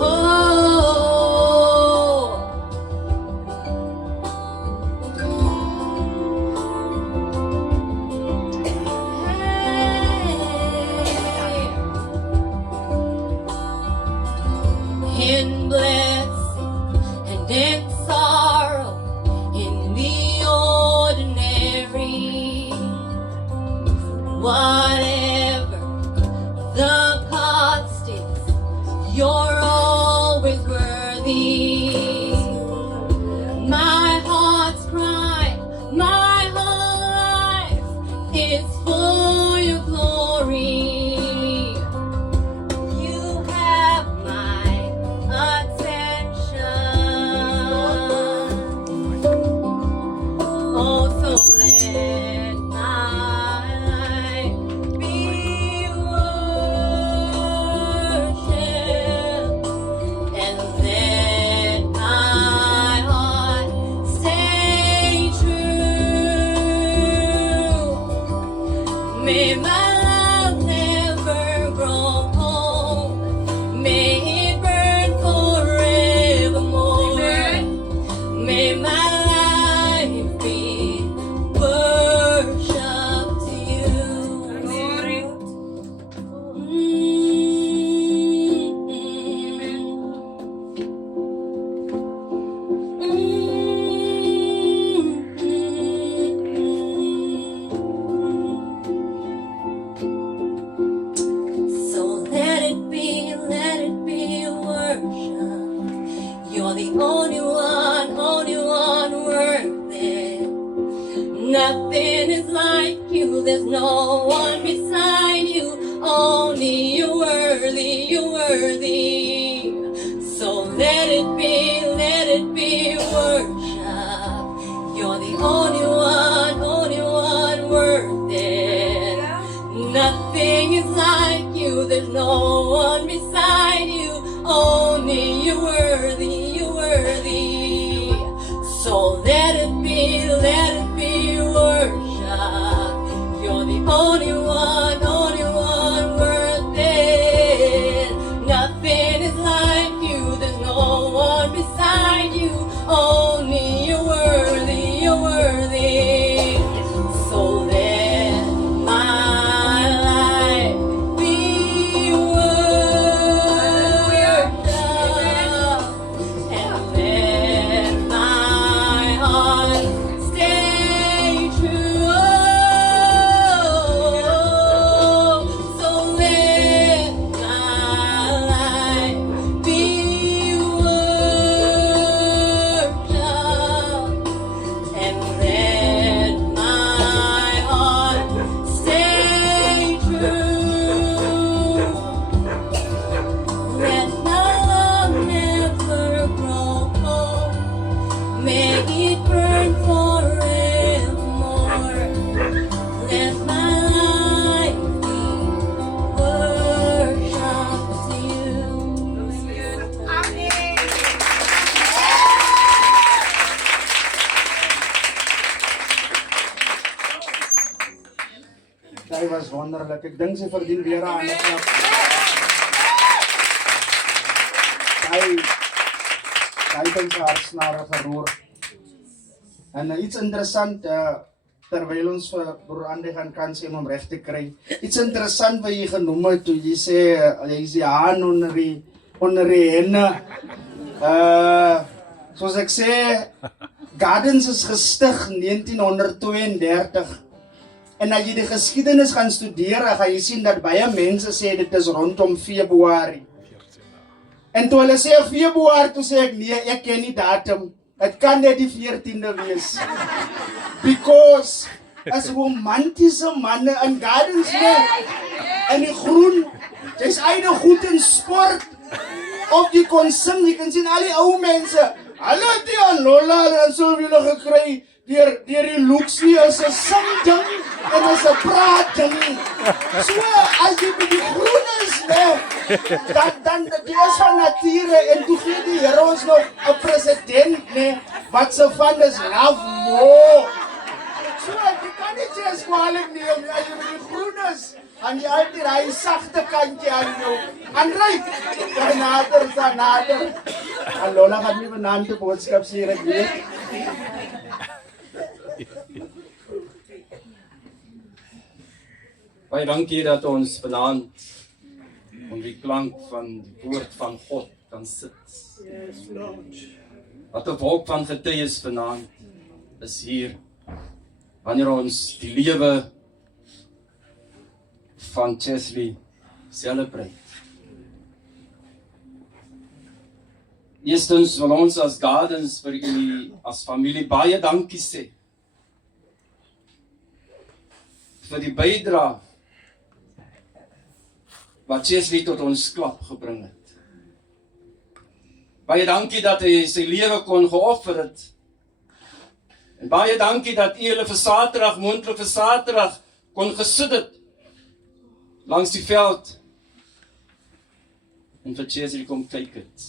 Oh, hey. In blessing and in sorrow, in the ordinary, whatever the cost is, you're always worthy. My heart's cry, my whole life is for your glory. You have my attention. Oh, so let my life be worship, and let my heart stay true. May my love never grow cold. May it burn forevermore. May my life be worship to you. Nothing is like you, there's no one beside you. Only you're worthy, you're worthy. So let it be worship. You're the only one worth it. Nothing is like you, there's no one beside you. Only you're worthy, you're worthy. So let it be worship. You're the only one worth it. Nothing is like you, there's no one beside you. Only you're worthy, you're worthy. So let my life be worship, and let my heart stay true. So let my life be worship, and let my heart stay true. Let love never grow cold. May it burn forevermore. Let my life be worship to you. Sy was wonderlik. Ek dink sy verdien weer 'n ander klap. Sy het ons hartsnare geroer. En iets interessant, terwyl ons vir broer Andy gaan kans om hom reg te kry. Iets interessant wat jy genoem het toe jy sê jy is die haan onder die henne. Soos ek sê, Gardens is gestig 1932. En as jy die geskiedenis gaan studeer, gaan jy sien dat baie mense sê dit is rondom Februarie. En toe hulle sê Februarie, toe sê ek nee, ek ken die datum. Het kan net die 14de wees. Because as romantiese manne in Gardens in die groen, jy's eide goed in sport, of jy kon sing, jy kan sien al die ou mense, hulle het die Lola en so willen gekry, deur die looks nie is 'n sing ding en is 'n praat ding. So as jy by die groen is, dan die is van nature en toe gee die Here ons nog 'n president, wat se van is love more. So jy kan nie sê kwalijk neem, as jy by die groen is, en jy altyd hy sagte kantjie aan jou. Andrei, dan nader. En Lola gaan nie benaamde boodskap sê, ek weet. Baie dankie dat ons vanaand om die klank van die woord van God kan sit. Yes, Lord. Wat 'n wolk van getuies vanaand is hier. Wanneer ons die lewe van Chesley celebrate. Eerstens wil ons as Gardens vir julle as familie baie dankie sê vir die bydrae wat Chesley tot ons klap gebring het. Baie dankie dat hy sy lewe kon geoffer het. En baie dankie dat u julle vir Saterdag, moontlik vir Saterdag, kon gesit het langs die veld en vir Chesley kom kyk het.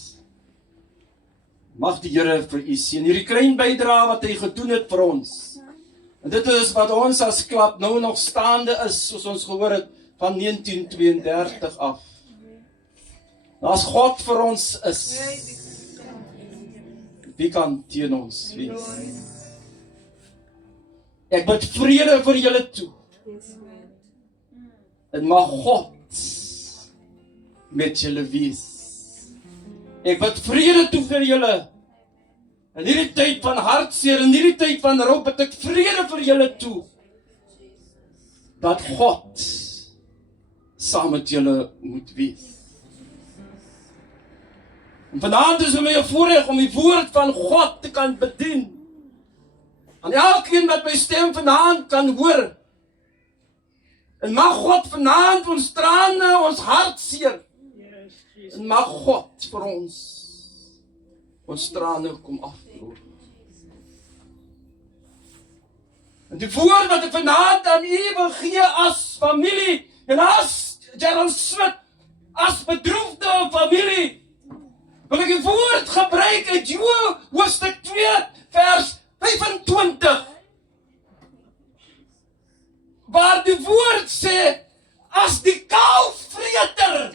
Mag die Here vir u seën. Hierdie klein bydrae wat hy gedoen het vir ons. En dit is wat ons as klap nou nog staande is, soos ons gehoor het, van 1932 af. As God vir ons is, wie kan teen ons wees? Ek bid vrede vir julle toe. En mag God met julle wees. Ek bid vrede toe vir julle. In hierdie tyd van hartseer, in hierdie tyd van roep, bid ek vrede vir julle toe. Dat God saam met julle moet wees. En vanaand is vir my 'n voorreg om die woord van God te kan bedien. aan elkeen wat my stem vanaand kan hoor. En mag God vanaand ons trane, ons hartseer, Yes, Jesus. en mag God vir ons trane kom afdroog. En die woord wat ek vanaand aan u wil gee as familie, en as Gerald Smith, as bedroefde familie, wil ek die woord gebruik uit Joël hoofstuk 2 vers 25, waar die woord sê, as die kaalvreter,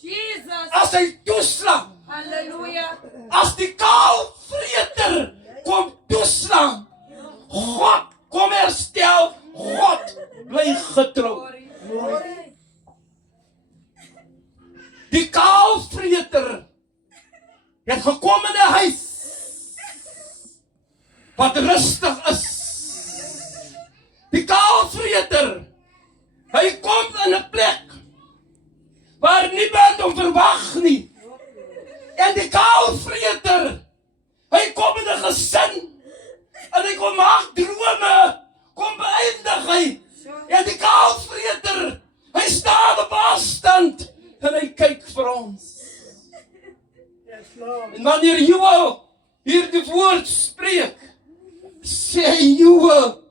Jesus. as hy toeslaan, Hallelujah. as die kaalvreter kom toeslaan, God kom herstel, God bly getrou. Die kaalvreter het gekom in 'n huis wat rustig is. Die kaalvreter, hy kom in 'n plek waar niemand hom verwag nie. En die kaalvreter, hy kom in 'n gesin en hy kom maak drome, kom beëindig hy. En die kaalvreter, hy staan op afstand en hy kyk vir ons. Yes, Lord. En wanneer Joël hier die woord spreek, sê Joël,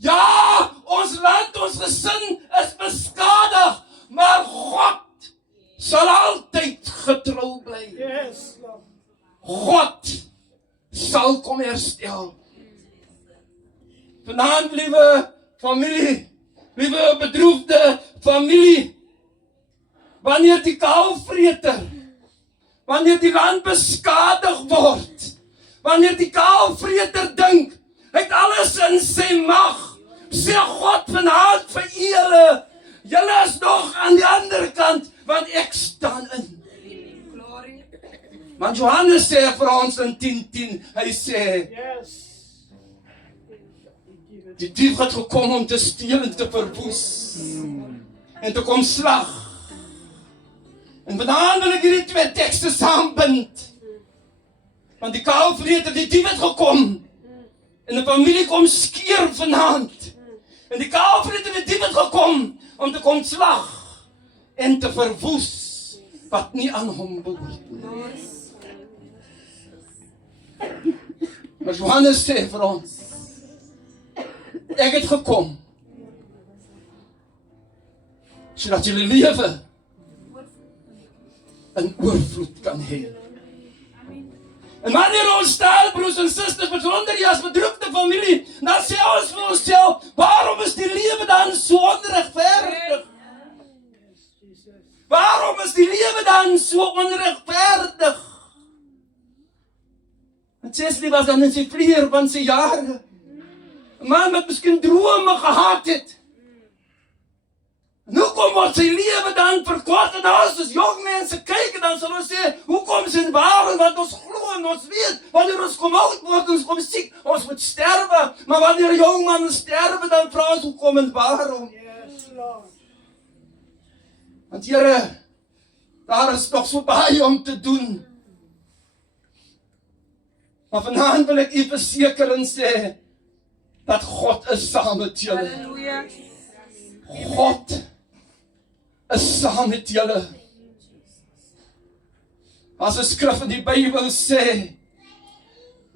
ja, ons land, ons gesin is beskadig, maar God sal altyd getrou bly. Yes, Lord. God sal kom herstel. Vanaand, liewe familie, liewe bedroefde familie, wanneer die kaalvreter, wanneer die land beskadig word, wanneer die kaalvreter dink, hy het alles in sy mag, sê God vanaand vir julle is nog aan die ander kant, want ek staan in. Glory. Want Johannes sê vir ons in 10:10, hy sê, Yes. die dief het gekom om te steel en te verwoes, en te kom slag. En vanaand wil ek hierdie twee tekste saambind, want die kaalvreter, die dief het gekom, en die familie kom skeer vanaand, en die kaalvreter, die dief het gekom, om te kom slag, en te verwoes, wat nie aan hom behoort nie. Maar Johannes sê vir ons, ek het gekom, sodat julle lewe in oorvloed kan hê. En wanneer ons staan, broers en susters, besonder jy as bedroefde familie, dan sê ons vir onsself, waarom is die lewe dan so onregverdig? Waarom is die lewe dan so onregverdig? En Chesley was dan in sy vlieër van sy jare, 'n man wat miskien drome gehad het. En hoekom word sy lewe dan verkort? En as ons jong mense kyk, dan sal ons sê, hoekom is dit waar? Want ons glo en ons weet, wanneer ons kom oud word, ons kom siek, ons moet sterwe. Maar wanneer jong man sterwe, dan vra ons, hoekom en waarom? Yes, Lord. Want Here, daar is nog so baie om te doen. Maar vanaand wil ek u verseker en sê, dat God is saam met julle. Hallelujah. God is saam met julle. As 'n skrif in die Bybel sê,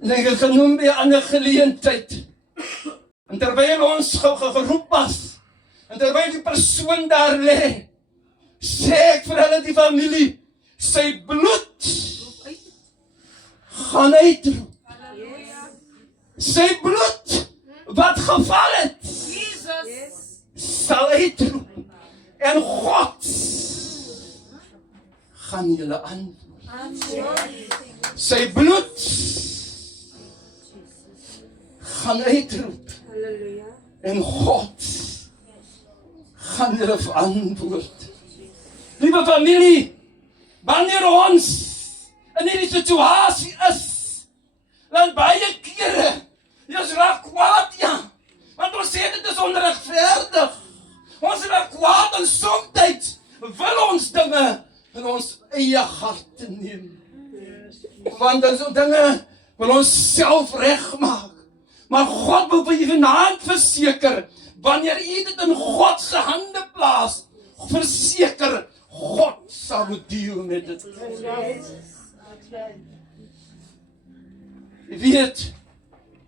en ek het genoem by 'n ander geleentheid, en terwyl ons geroep was, en terwyl die persoon daar lê, sê ek vir hulle die familie, sy bloed gaan uitroep. Sy bloed wat geval het, Jesus. sal uitroep. En God gaan julle antwoord. Sy bloed gaan uitroep. En God gaan julle verantwoord. Liewe familie, wanneer ons in hierdie situasie is, dan baie kere, ons raak kwaad, ja. Want ons sê dit is onregverdig. Ons raak kwaad en soms wil ons dinge in ons eie harte neem. Want dan so dinge wil ons self regmaak. Maar God wil vir u vanaand verseker, wanneer u dit in God se hande plaas, verseker, God sal deel met dit. U weet,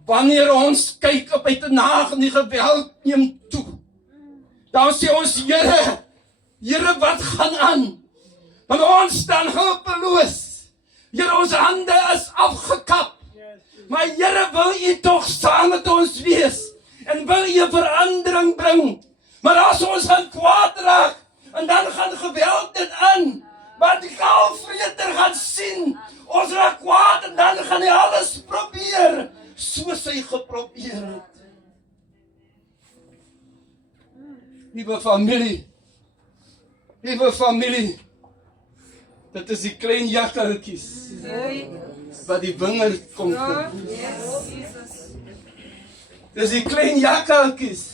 wanneer ons kyk op uit 'n nag en die geweld neem toe, dan sê ons, Here, wat gaan aan? Want ons staan hulpeloos. Here, ons hande is afgekap. Maar Here, wil u tog saam met ons wees? En wil u 'n verandering bring? Maar as ons gaan kwaad raak, en dan gaan geweld dit aan, maar die kalfvreter gaan sien, ons raak kwaad, en dan gaan hy alles probeer, soos hy geprobeer het. Liewe familie, dit is die klein jakkaltjies, wat die wingerd kom verwoes. Dit is die klein jakkaltjies,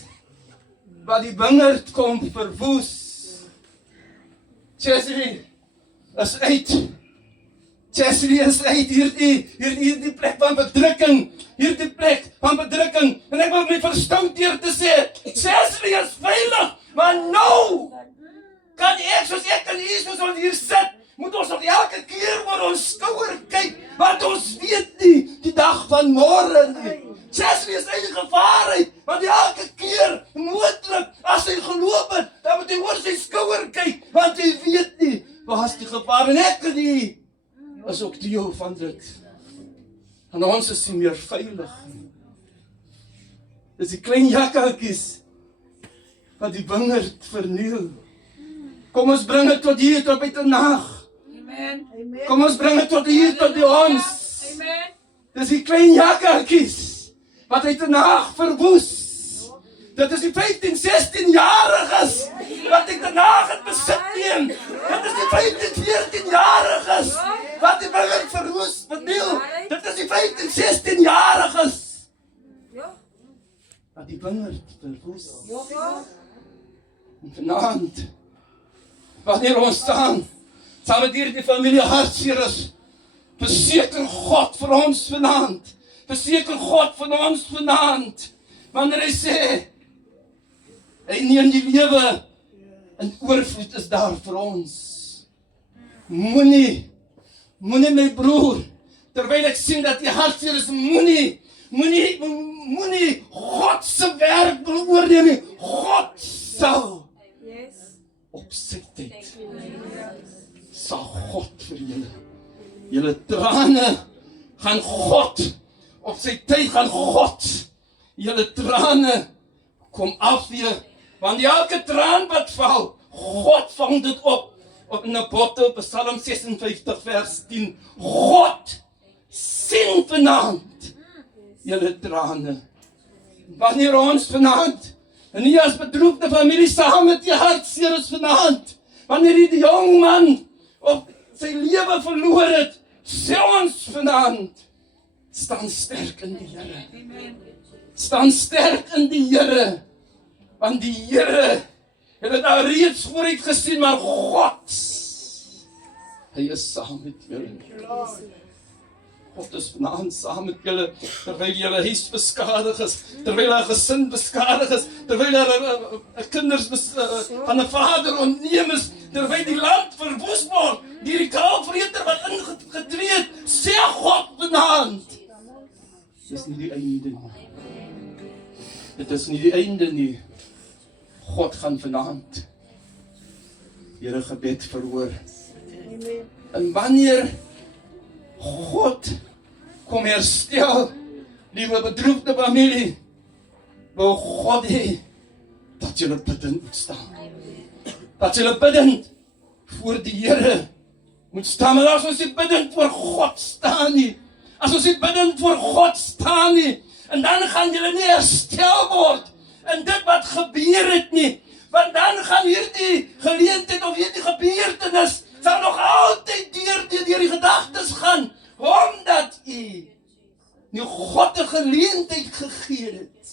wat die wingerd kom verwoes. Chesley is uit. Chesley is uit hierdie plek van bedrukking. Hierdie plek van bedrukking. En ek wil my verstout hier te sê, Chesley is veilig, maar nou kan ek, soos ek en u, soos ons hier sit, moet ons nog elke keer oor ons skouer kyk, want ons weet nie die dag van môre nie. Chesley is in gevaar uit, want elke keer, moontlik, as hy geloop het, dan moet hy oor sy skouer kyk, want hy weet nie, waar is die gevaar, en ek en u is ook deel van dit. En ons is nie meer veilig nie. Dis die klein jakkaltjies, wat die wingerd verniel. Kom ons bring dit tot hier, tot by die nag. Kom ons bring dit tot hier, tot by ons. Dis die klein jakkaltjies, wat uit die nag verwoes. Dit is die 15, 16-jariges, wat uit die nag het besit neem. Dit is die 15, 14-jariges, wat die wingerd verniel. Dit is die 15, 16-jariges, wat die wingerd verwoes. En vanaand, wanneer ons staan, saam met hierdie familie hartseer is, verseker God vir ons vanaand. Verseker God van ons vanaand. Wanneer hy sê, hy neem die lewe in oorvloed is daar vir ons. Moenie my broer, terwyl ek sien dat die hartseer is, moenie God se werk beoordeel nie. God sal op sy tyd, sal God vir julle trane gaan God, op sy tyd gaan God julle trane kom afvee, want elke traan wat val, God vang dit op in 'n bottel, Psalm 56 vers 10. God sien vanaand julle trane. Wanneer ons vanaand, en nie as bedroefde familie saam met die hartseer is vanaand, wanneer die jong man op sy lewe verloor het, sê ons vanaand, staan sterk in die Here. Staan sterk in die Here, want die Here het dit al reeds vooruit gesien, maar God, hy is saam met julle. God is vanaand saam met julle, terwyl julle huis beskadig is, terwyl julle gesin beskadig is, terwyl julle kinders van 'n vader ontneem is, terwyl die land verwoes word, deur die kalfvreter wat ingetree het, sê God vanaand, dit is nie die einde nie. Dit is nie die einde nie. God gaan vanaand julle gebed verhoor. En wanneer God kom herstel, liewe bedroefde familie, wil God hê dat julle bidend moet staan. Dat julle bidend voor die Here moet staan. Maar as ons nie bidend voor God staan nie, as ons nie bidend voor God staan nie, en dan gaan julle nie herstel word in dit wat gebeur het nie, want dan gaan hierdie geleentheid of hierdie gebeurtenis sal nog altyd deur die gedagtes gaan, omdat u nie God 'n geleentheid gegee het,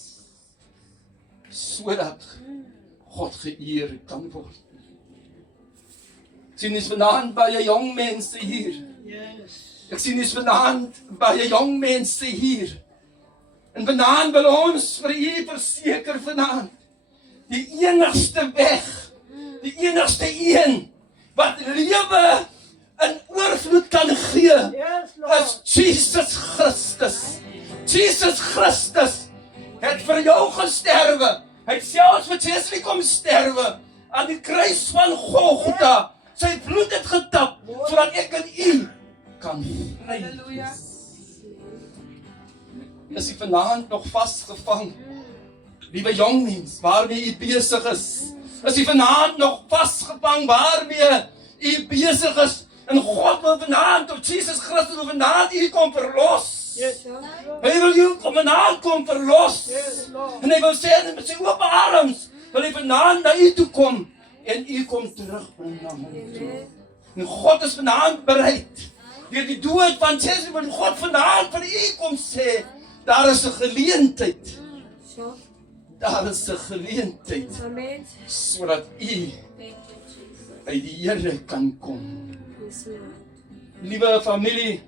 sodat God geëer kan word. Ek sien is vanaand baie jong mense hier. Ek sien is vanaand baie jong mense hier, En vanaand wil ons vir u verseker vanaand, die enigste weg, die enigste een, wat lewe in oorvloed kan gee, is Jesus Christus. Jesus Christus het vir jou gesterwe. Hy het selfs vir Chesley kom sterwe aan die kruis van Golgotha. Sy bloed het getap, sodat ek en u kan vry wees. Is u vanaand nog vasgevang? Liewe jong mens, waarmee u besig is? Is u vanaand nog vasgevang waarmee u besig is? En God wil vanaand, of Jesus Christus wil vanaand u kom verlos. Hy wil u vanaand kom verlos. En hy wil sê, met sy open arms, wil hy vanaand na u toe kom, en u kom terugbring na hom toe. En God is vanaand bereid, deur die dood van Jesus, wil God vanaand vir u kom sê, daar is 'n geleentheid. Daar is 'n geleentheid, sodat u uit die Here kan kom. Liewe familie,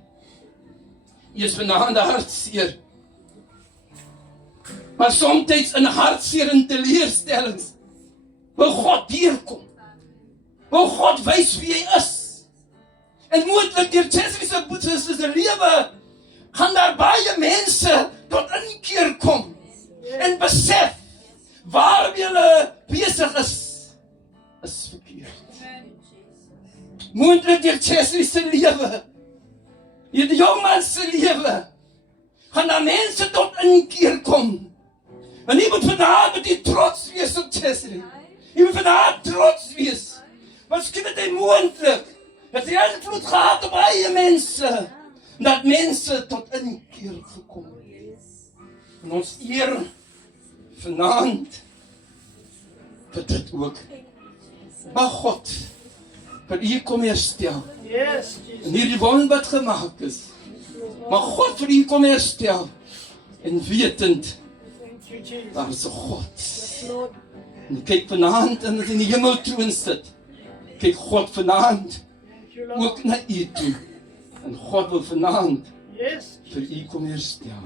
u is vanaand hartseer. Maar soms in hartseer en teleurstellings, wil God deurkom. Wil God wys wie hy is. En moontlik deur Jesus se lewe, gaan daar baie mense tot inkeer kom. En besef, waarmee hulle besig is verkeerd. Moontlik deur Chesley se lewe, deur die jongman se lewe, gaan daar mense tot inkeer kom. En jy moet vanaand met die trots wees op Chesley. Jy moet vanaand trots wees. Miskien het hy moontlik, het hy invloed gehad op baie mense, dat mense tot inkeer gekom het. En ons eer vanaand vir dit ook. Maar God, vir u kom herstel. En hierdie wond wat gemaak is, maar God vir u kom herstel. En wetend, daar is 'n God. En kyk vanaand, en as in die hemel troon sit, kyk God vanaand ook na u toe. En God wil vanaand vir u kom herstel.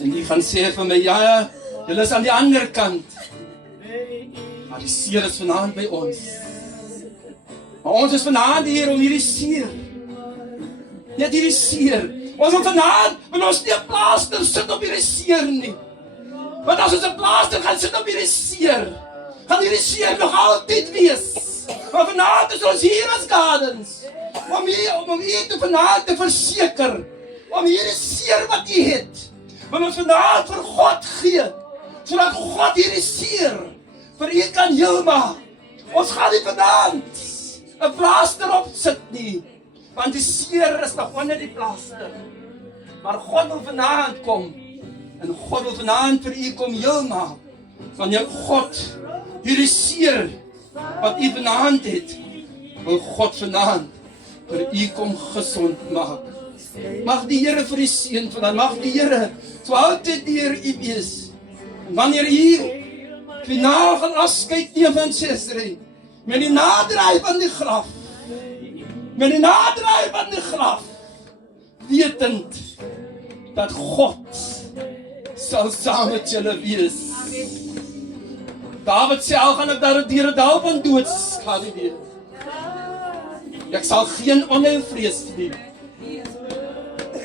En u gaan sê vir my, ja, julle is aan die ander kant. Maar die seer is vanaand by ons. Maar ons is vanaand hier om hierdie seer. Net hierdie seer. Ons wil vanaand, wil ons nie 'n plaaster sit op hierdie seer nie. Want as ons 'n plaaster gaan sit op hierdie seer, gaan hierdie seer nog altyd wees. Maar vanaand is ons hier as Gardens, om u te vanaand te verseker, om hierdie seer wat u het, wil ons vanaand vir God gee, sodat God hierdie seer vir u kan heel maak. Ons gaan nie vanaand 'n plaaster op sit nie, want die seer is nog onder die plaaster. Maar God wil vanaand kom, en God wil vanaand vir u kom heel maak. Wanneer God hierdie seer wat u vanaand het, wil God vanaand vir u kom gesond maak. Mag die Here vir u seën vanaand, mag die Here so altyd deur u wees. En wanneer u finaal gaan afskeid neem van Chesley, met die naderdraai van die graf, met die naderdraai van die graf, wetend dat God sal saam met julle wees. David sê, al gaan ek daar deur 'n dal van dood skadu wees, ek sal geen onheil vrees nie,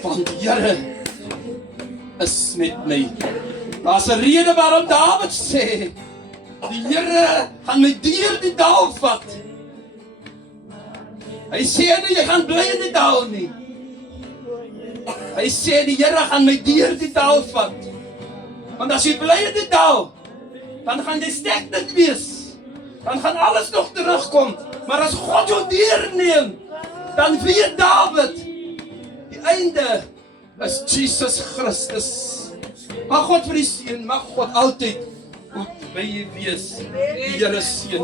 want die Here is met my. Daar's 'n rede waarom David sê, die Here gaan my deur die dal vat. Hy sê nie, jy gaan bly in die dal nie. Hy sê, die Here gaan my deur die dal vat. Want as jy bly in die dal, dan gaan jy sterk wees. Dan gaan alles nog terugkom. Maar as God jou deurneem, dan weet David, die einde is Jesus Christus. Mag God vir u seën, mag God altyd goed by u wees. Die Here seën.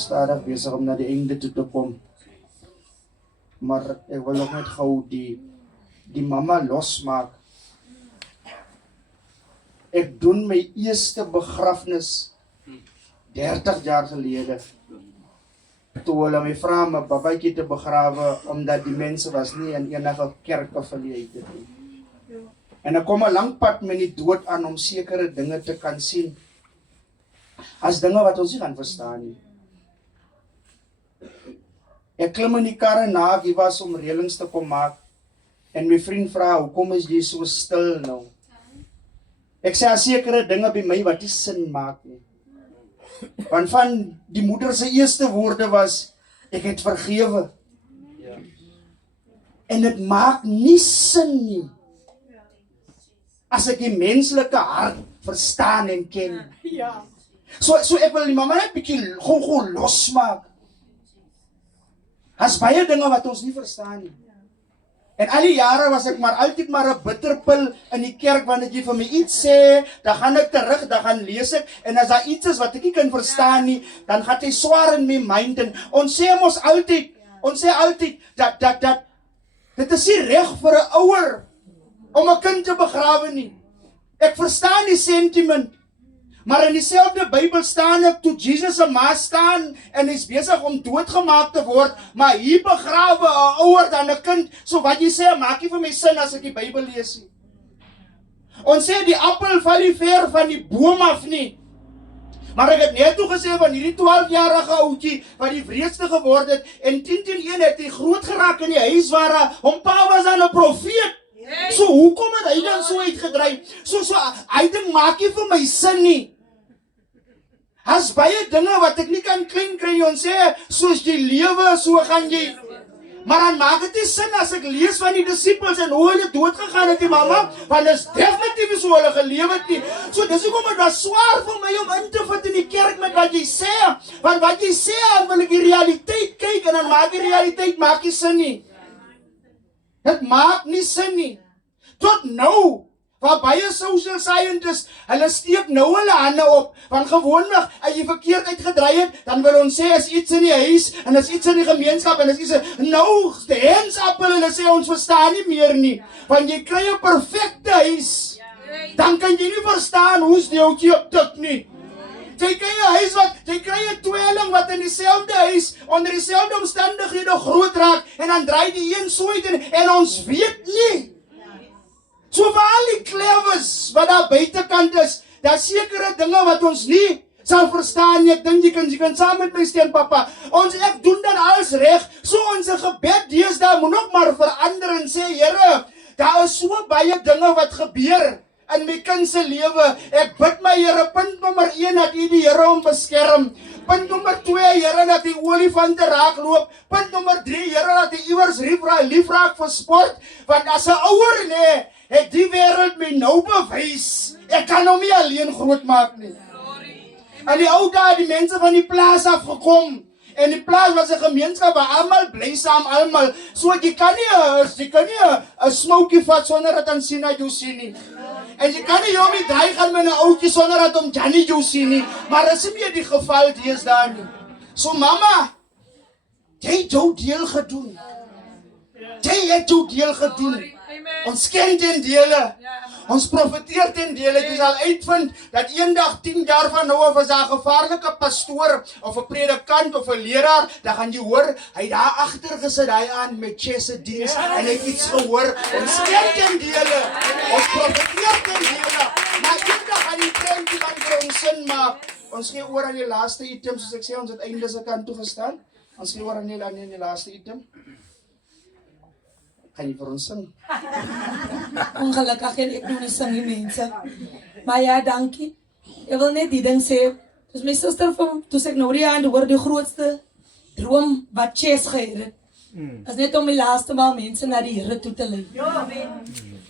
stadig besig om na die einde toe te kom. Maar ek wil ook net gou die mama losmaak. Ek doen my eerste begrafnis 30 jaar gelede. Toe hulle my vra om 'n babatjie te begrawe, omdat die mense was nie in enige kerk affiliated nie. En ek kom 'n lang pad met die dood aan om sekere dinge te kan sien. As dinge wat ons nie gaan verstaan nie. Ek klim in die karre na, ek was om reëlings te kom maak. En my vriend vra, hoekom is jy so stil nou? Ek sê, as sekere dinge by my wat nie sin maak nie. Want van die moeder se eerste woorde was, ek het vergewe. En dit maak nie sin nie. As ek die menslike hart verstaan en ken. Ja. So ek wil die mamma net bietjie gou losmaak. As baie dinge wat ons nie verstaan nie. En al die jare was ek maar altyd maar 'n bitterpil in die kerk, wanneer jy vir my iets sê, dan gaan ek terug, dan gaan lees ek, en as daar iets is wat ek nie kan verstaan nie, dan gaan dit swaar in my mind, en ons sê altyd, dat dit is nie reg vir 'n ouer om 'n kind te begrawe nie. Ek verstaan die sentiment, maar in dieselfde Bybel staan ek, toe Jesus se ma staan, en hy's besig om doodgemaak te word, maar hier begrawe 'n ouer dan 'n kind, so wat jy sê, maak nie vir my sin as ek die Bybel lees nie. Ons sê die appel val nie ver van die boom af nie, maar ek het net toe gesê van hierdie 12-jarige ouetjie, wat die wreedste geword het, en 10-1 het hy groot geraak in die huis waar hom pa was aan 'n profeet. So hoekom het hy dan so uitgedryf? So hy ding maak nie vir my sin nie. As baie dinge wat ek nie kan klein kry, ons sê, soos jy lewe, so gaan jy. Maar dan maak dit nie sin as ek lees van die disippels en hoe hulle dood gegaan het, die mamma, want dit is definitief so hulle gelewe het nie. So dis hoekom dit was swaar vir my om in te vat in die kerk met wat jy sê, want wat jy sê, dan wil ek die realiteit kyk, en dan maak die realiteit maak nie sin nie. Dit maak nie sin nie. Tot nou, waar baie social scientists, hulle steek nou hulle hande op, want gewoonlik, as jy verkeerd uitgedraai het, dan wil ons sê, as iets in die huis, en as iets in die gemeenskap, en as iets, nou, the hands up, hulle sê, ons verstaan nie meer nie, want jy kry 'n perfecte huis, dan kan jy nie verstaan, hoe's die ouetjie op dit nie. Jy kry 'n huis jy kry 'n tweeling wat in dieselfde huis, onder dieselfde omstandighede groot raak, en dan draai die een so uit, en ons weet nie. So vir al die klewes wat daar buitekant is, daar sekere dinge wat ons nie sal verstaan nie. Ek dink jy kan saam met my stem, papa. Ek doen dan alles reg. So ons gebed deesdae moet nog maar verander en sê, Here, daar is so baie dinge wat gebeur in my kind se lewe. Ek bid my Here, punt nommer 1, dat U die Here hom beskerm. Punt nommer 2, Here, dat die olifante raakloop. Punt nommer 3, Here, dat die iewers lief raak vir sport. Want as 'n ouer, het die wêreld my nou bewys, ek kan hom nie alleen groot maak nie. En die ou dae, die mense van die plaas afgekom, en die plaas was 'n gemeenskap waar almal bly saam, almal. So jy kan nie 'n smokie vat sonder dat aan sien hy jou sien nie. En jy kan nie hom nie draai gaan met 'n ouetjie sonder dat hom Johnny jou sien nie. Maar dis nie meer die geval deesdae nie. So mamma, jy het jou deel gedoen. Jy het jou deel gedoen. Ons ken ten dele. Ons profeteer ten dele. Jy sal uitvind dat eendag 10 jaar van nou af as daar 'n gevaarlike pastoor of 'n predikant of 'n leraar, dan gaan jy hoor, hy daar agter gesit hy aan met Chesse diens en hy het iets gehoor. Ons ken ten dele. Ons profeteer ten dele. Maar eendag gaan die prentjie van vir ons sin maak. Ons gee oor aan die laaste item, soos ek sê, ons het einde se kant toe gestaan. Ons gee oor aan die laaste item. Kan jy vir ons sing? Ongelukkig en ek doen nie sing nie, mense. Maar ja, dankie. Ek wil net die ding sê, dus my suster van, toe ek nou die aan hoor, die grootste droom wat Chess gehad het, is net om die laaste maal mense na die Here toe te lei.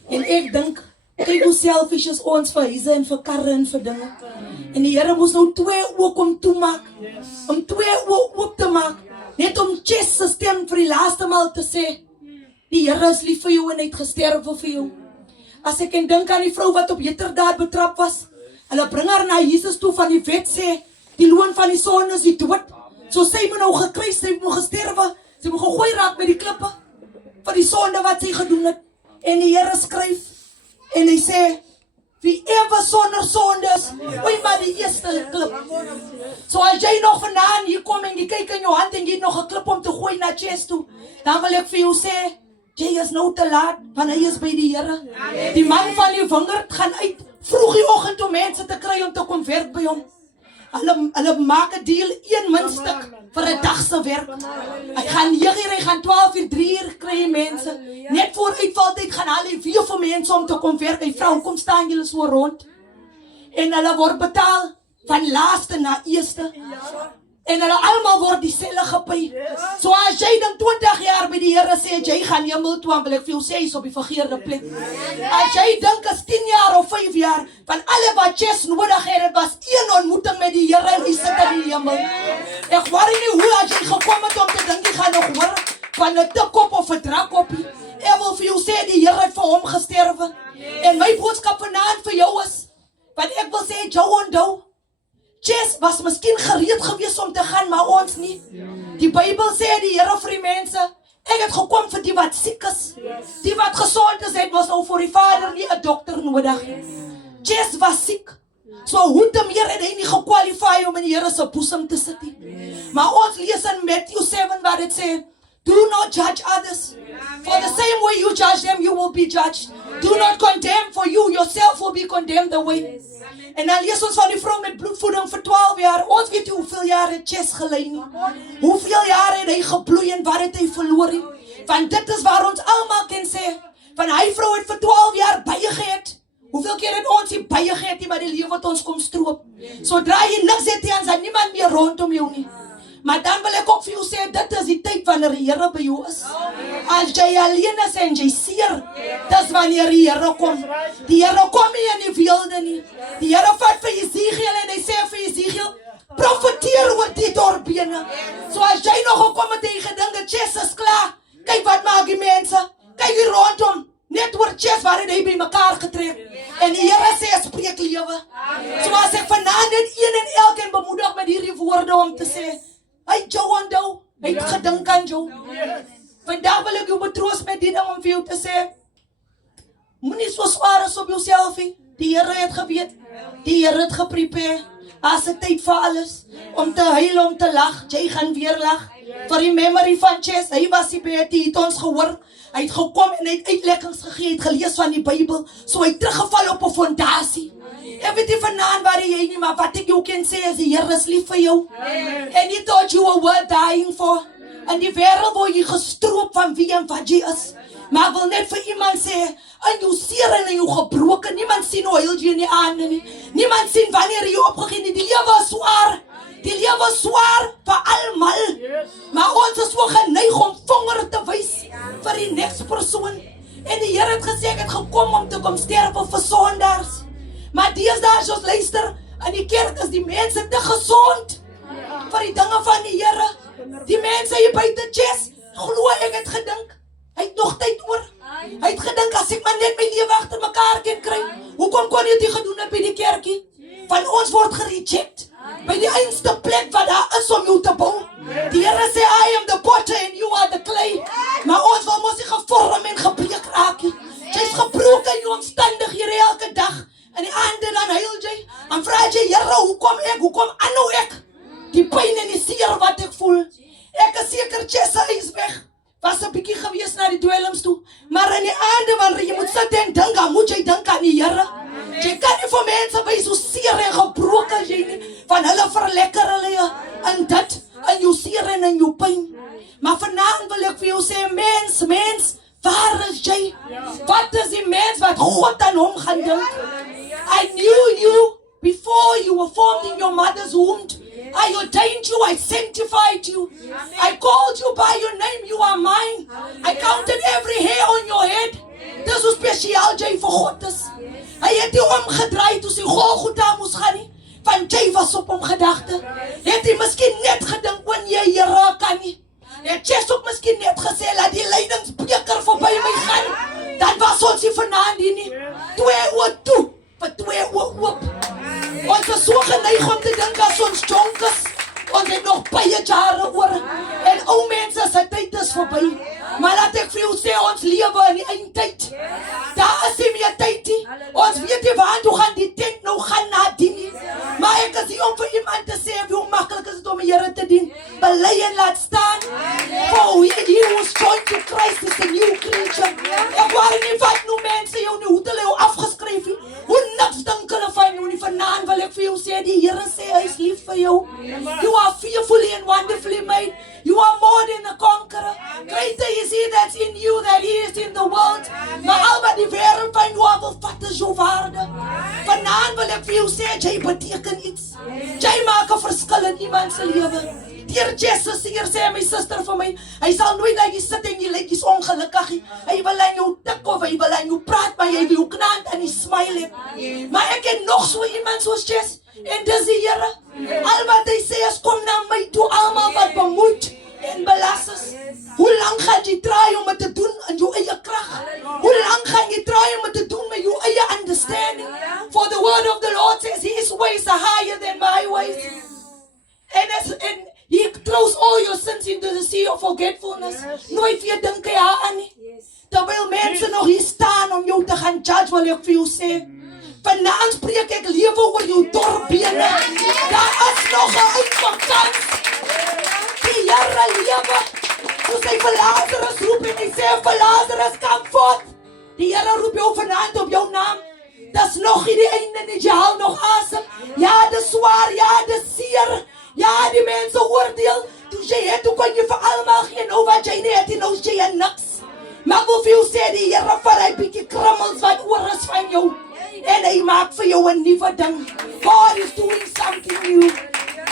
En ek dink, kyk hoe selfish is ons vir huise en vir karre en vir dinge. En die Here moes nou 2 oë kom toemaak, om 2 oë oop te maak, net om Chess se stem vir die laaste maal te sê, die Here is lief vir jou en hy het gesterwe vir jou. As ek dink aan die vrou wat op heterdaad betrap was, hulle bring haar na Jesus toe, van die wet sê, die loon van die sonde is die dood. So sy moet nou gekruis, sy moet gesterwe, sy moet gegooi raak met die klippe vir die sonde wat sy gedoen het. En die Here skryf en hy sê, wie ewe sonder sonde is, gooi maar die eerste klip. So as jy nog vandaan hier kom en jy kyk in jou hand en jy het nog 'n klip om te gooi na Chess toe, dan wil ek vir jou sê, jy is nou te laat, want hy is by die Here. Die man van die wingerd gaan uit vroeg die oggend om mense te kry om te kom werk by hom. Hulle maak 'n deal 1 muntstuk vir 'n dag se werk. Hy gaan 9 uur, hy gaan 12 uur, 3 uur kry mense. Net voor uitvaltyd gaan hulle weer vir mense om te kom werk. Hy vrou kom staan julle so rond. En hulle word betaal van laaste na eerste. En hulle almal word dieselfde gepay. So as jy dan 20 jaar by die Here sê jy gaan hemel toe, dan wil ek vir jou sê jy's op die verkeerde plek. As jy dink is 10 jaar of 5 jaar, van alle wat Chess nodig het, dit was 1 ontmoeting met die Here en hy sit in die hemel. Ek worry nie hoe as jy gekom het om te dink jy gaan nog hoor van 'n tikkop of 'n drakoppie. Ek wil vir jou sê die Here het vir hom gesterwe. En my boodskap vanaand vir jou is, want ek wil sê jou onthou, Chess was miskien gereed gewees om te gaan, maar ons nie. Die Bybel sê die Here vir die mense, ek het gekom vir die wat siek is. Die wat gesond is, het was nou vir die Vader nie 'n dokter nodig. Chess was siek. So hoe te meer het hy nie gekwalifieer om in die Here se boesem te sit nie. Maar ons lees in Matthew 7 waar dit sê, do not judge others. For the same way you judge them, you will be judged. Do not condemn, for you yourself will be condemned away. En dan lees ons van die vrou met bloedvoeding vir 12 jaar. Ons weet nie hoeveel jaar het Chess gelei nie. Hoeveel jaar het hy gebloei en wat het hy verloor nie. Want dit is waar ons almal kan sê, van hy vrou het vir 12 jaar baie gehet. Hoeveel keer het ons nie baie gehet nie, maar die lewe wat ons kom stroop. Sodra jy niks het nie, dan niemand meer rondom jou nie. Maar dan wil ek ook vir jou sê, dit is die tyd wanneer die Here by jou is. As jy alleen is en jy seer, dis wanneer die Here kom. Die Here kom nie in die wilde nie. Die Here vat vir Ezekiel en hy sê vir Ezekiel, profeteer oor die dorpbene. So as jy nog gekom het en jy gedink dat Chess is klaar, kyk wat maak die mense, kyk hier rondom, net oor Chess waar hy by mekaar getrek. En die Here sê, spreek lewe. So as ek vanaand net een en elkeen bemoedig met hierdie woorde om te sê, hy het jou onthou, hy het gedink aan jou. Vandag wil ek jou betroos met die ding om vir jou te sê, moenie so swaar is op jouself nie. Die Here het geweet, die Here het geprepare. As 'n tyd vir alles, om te huil, om te lag, jy gaan weer lag. Vir die memory van Chess, hy was die beter, hy het ons gehoor. Hy het gekom en hy het uitleggings gegee, hy het gelees van die Bybel, so hy het teruggeval op 'n fondasie. Ek weet nie vanaand waar jy nie, maar wat ek jou kan sê is die Here is lief vir jou. And he thought you were worth dying for. En die wêreld word jy gestroop van wie en wat jy is. Maar ek wil net vir iemand sê, in jou seer en in jou gebroken, niemand sien hoe huil jy in die aande nie. Niemand sien wanneer jy opgegee nie. Die lewe is swaar. Die lewe is swaar vir almal. Maar ons is so geneig om vinger te wys vir die next persoon. En die Here het gesê, ek het gekom om te kom sterwe vir sondaars. Maar deesdae as ons luister, in die kerk is die mense te gesond vir die dinge van die Here. Die mense hier buite Chess, glo ek het gedink, hy het nog tyd oor. Hy het gedink, as ek maar net my lewe agter mekaar kan kry, hoekom kon hy dit gedoen het by die kerkie? Van ons word gereject, by die einste plek wat daar is om jou te bou. Die Here sê, I am the potter and you are the clay. Maar ons wil mos nie gevorm en gebreek raak nie. Jy's gebroken in jou omstandighede elke dag. En die aande dan huil jy, en vraag jy, Here, hoekom aanhou ek? Die pyn en die seer wat ek voel. Ek is seker Chess is weg. Was 'n bietjie gewees na die dwelms toe. Maar in die aande wanneer jy moet sit en dink, dan moet jy dink aan die Here. Jy kan nie vir mense wees so seer en gebroken as jy nie, van hulle verlekker hulle jou in dit, in jou seer en in jou pyn. Maar vanaand wil ek vir jou sê, mens, waar is jy? Wat is die mens wat God aan hom gaan dink? I knew you before you were formed in your mother's womb. I ordained you, I sanctified you. I called you by your name, you are mine. I counted every hair on your head. Dis hoe spesiaal jy vir God is. Hy het nie omgedraai toe sy Golgotha moes gaan nie, want jy was op hom gedagte. Het hy miskien net gedink, wanneer jy raak kan nie. Het Chess ook miskien net gesê, laat die lydingsbeker voorbij my gaan. Dan was ons nie vanaand hier nie. 2 oor toe, vir 2 oor oop. Ons is so geneig om te dink as ons jonk is, Ons het nog baie jare oor. En ou mense se tyd is verby. Maar laat ek vir jou sê, ons lewe in die eindtyd. Daar is nie meer tyd nie. Ons weet nie waar toe gaan die tent nou gaan nadien nie. Maar ek is hier om vir iemand te sê hoe maklik is dit om die Here te dien. Bely en laat staan. For he was joined to Christ is a new creature. Ek wou nie vat nou mense jou nie, hoe hulle jou afgeskryf nie. Hoe niks dink hulle van jou nie. Vanaand wil ek vir jou sê, die Here sê hy is lief vir jou. You are fearfully and wonderfully made. You are more than a conqueror. Greater is he that's in you than he is in the world. Maar al wat die wêreld van jou wil vat is jou waarde. Vanaand wil ek vir jou sê, jy beteken iets. Jy maak 'n verskil in iemand se lewe. Deur Jesus hier sê my suster vir my, hy sal nooit laat jy sit en jy lyk jy's ongelukkig nie. Hy wil aan jou tik of hy wil aan jou praat, maar jy wil jou knaand en die smile het. Maar ek het nog so iemand soos Jess, en dis die Here. Al wat hy sê is, kom na my toe, almal wat bemoeid en belas is. Hoe lank gaan jy try om dit te doen in jou eie krag? Hoe lank gaan jy try om dit te doen met jou eie understanding? For the word of the Lord says, his ways are higher than my ways. And he throws all your sins into the sea of forgetfulness. Nooit weer dink jy aan nie. Terwyl mense nog hier staan om jou te gaan judge, wil ek vir jou sê, vanaand spreek ek lewe oor jou dorpbene. Daar is nog 'n uitkomkans. Die Here lewe. Toe sy vir Lazarus roep en hy sê, vir Lazarus, kom voort. Die Here roep jou vanaand op jou naam. Dis nog nie die einde nie, jy haal nog asem. Ja, dis swaar, ja, dis seer. Ja, die mense oordeel. Toe jy het, toe kon jy vir almal gee, nou wat jy nie het, nou is jy niks. Maar wil vir jou sê, die Here vat hy bietjie krummels wat oor is van jou. En hy maak vir jou 'n nuwe ding. God is doing something new.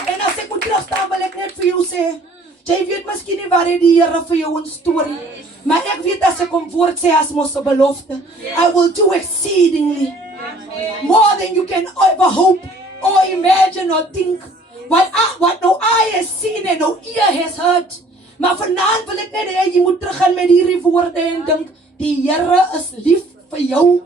En as ek moet terugstaan, wil ek net vir jou sê, jy weet miskien nie waar het die Here vir jou 'n storie. Maar ek weet as ek kom woord sê as mos 'n belofte. I will do exceedingly more than you can ever hope or imagine or think. What no eye has seen and no ear has heard. Maar vanaand wil ek net hê jy moet teruggaan met hierdie woorde en dink, die Here is lief vir jou.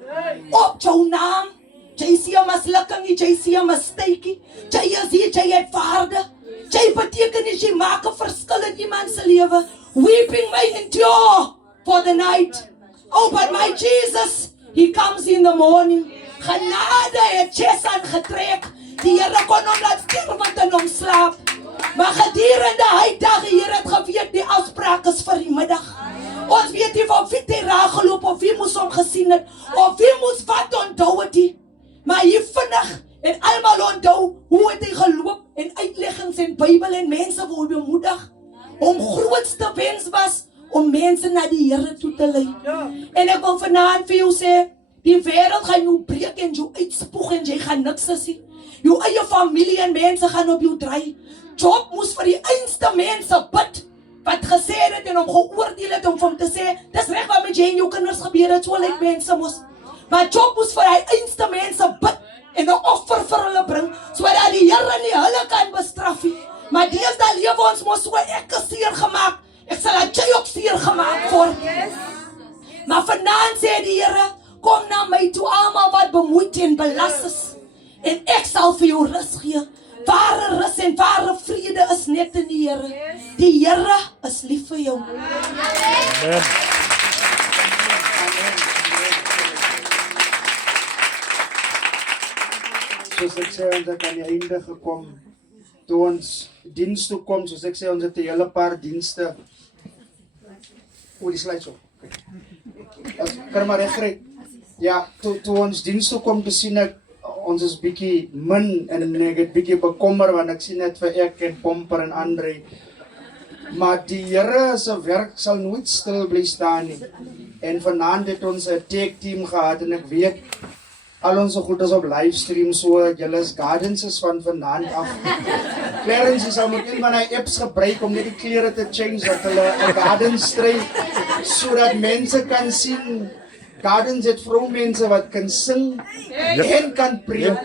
Op jou naam. Jy sien 'n mislukking, jy sien 'n mistake. Jy is hier, jy het waarde. Jy beteken jy maak 'n verskil in iemand se lewe. Weeping may endure for the night. Oh, but my Jesus, he comes in the morning. Genade het Jess aangetrek. Die Here kon hom laat sterwe en hom slaap. Maar gedurende hy dag, die Here het geweet die afspraak is vir die middag. Ons weet nie of wie hy raakgeloop of wie moes hom gesien het of wie moes wat onthou het nie. Maar hier vinnig en almal onthou hoe het hy geloop en uitleggings en Bybel en mense wou bemoedig. Om grootste wens was om mense na die Here toe te lei. En ek wil vanaand vir jou sê, die wêreld gaan jou breek en jou uitspoeg en jy gaan niks sien. Jou eie familie en mense gaan op jou draai. Job moes vir die einste mense bid wat gesê het en hom geoordeel het om hom te sê, dis reg wat met jy en jou kinders gebeur het, so lyk mense mos. Maar Job moes vir die einste mense bid en 'n offer vir hulle bring, sodat die Here nie hulle kan bestraf nie. Maar deesdae lewe ons mos so, ek is seer gemaak, ek sal dat jy ook seer gemaak word. Maar vanaand sê die Here, kom na my toe almal wat bemoeid en belas is, en ek sal vir jou rus gee. Ware rus en ware vrede is net in die Here. Die Here is lief vir jou. Amen. Soos ek sê, ons het aan die einde gekom. Toe ons diens toe kom, soos ek sê, ons het 'n hele paar dienste. Die slides op. Kan maar reg kry. Ja, toe ons diens toe kom, sien ek ons is bietjie min en ek het bietjie bekommer want ek sien net vir ek en Pomper en Andre. Maar die Here se werk sal nooit stil bly staan nie. En vanaand het ons 'n tech team gehad en ek weet al ons goed is op livestream, so julle is gardens is van vanaand af. Clarence sal moet een van die apps gebruik om net die klere te change dat hulle 'n garden stry sodat mense kan sien. Gardens het vroumense wat kan sing en kan preek.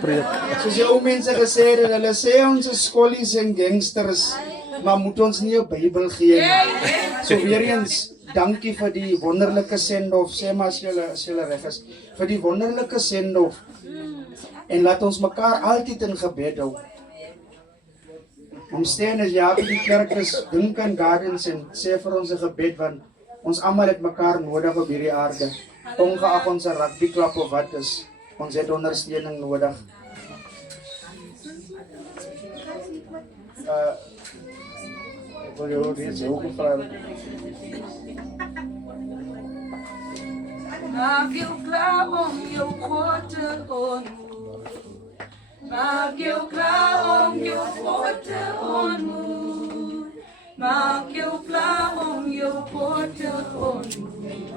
Soos die ou mense gesê het, hulle sê ons is skollies en gangsters, maar moet ons nie 'n Bybel gee nie. So weer eens, dankie vir die wonderlike send-off, sê maar as julle reg is, vir die wonderlike send-off. En laat ons mekaar altyd in gebed hou. Ons staan as ja by die kerk is Duncan Gardens en sê vir ons 'n gebed want ons almal het mekaar nodig op hierdie aarde. Ongeag ons 'n rugbyklub of wat is, ons het ondersteuning nodig. Ek wil jou net sê ook vra. Maak jou klaar om jou God te ontmoet. Maak jou klaar om jou God te ontmoet. Maak jou klaar om jou God te ontmoet.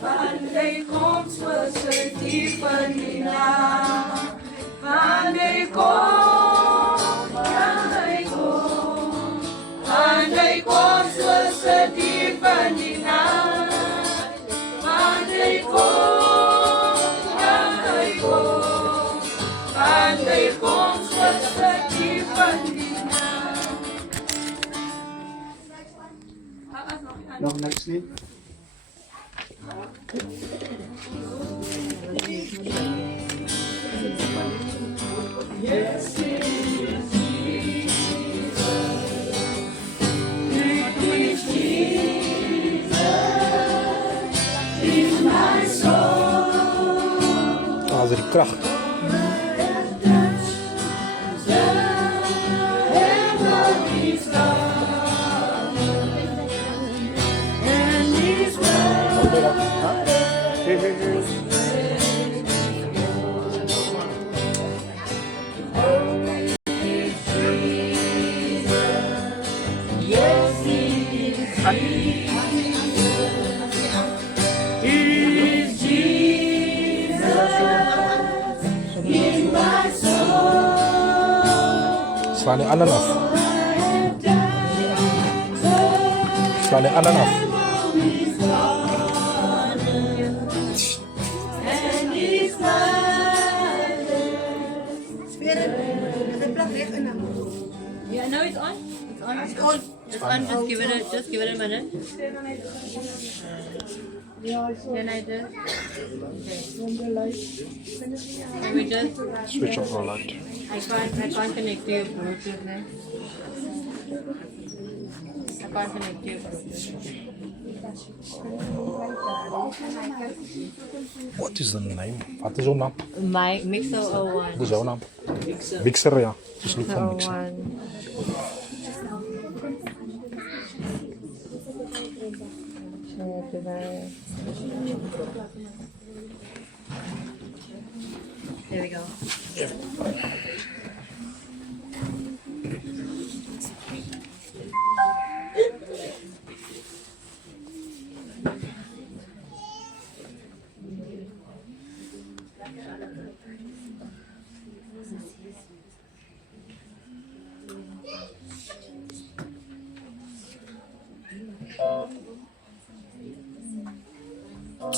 Want hy kom soos 'n dief in die nag. Want hy kom, ja hy kom. Want hy kom soos 'n dief in die nag. Want hy kom, ja hy kom. Want hy kom soos 'n dief in die nag. Nog niks nie. Ah, die krag. Slaan die ander af. Slaan die ander af. Yeah, no, it's on. It's on. It's on. It's on. Just give it a minute. Then I just. Okay. Can we just Switch off the light. I can't connect to your Bluetooth now. I can't connect to your Bluetooth. What is the name? Wat is jouw naam? My Mixer 01. Wat is jouw naam? Mixer, ja. Dus loop van Mixer. 01. There we go.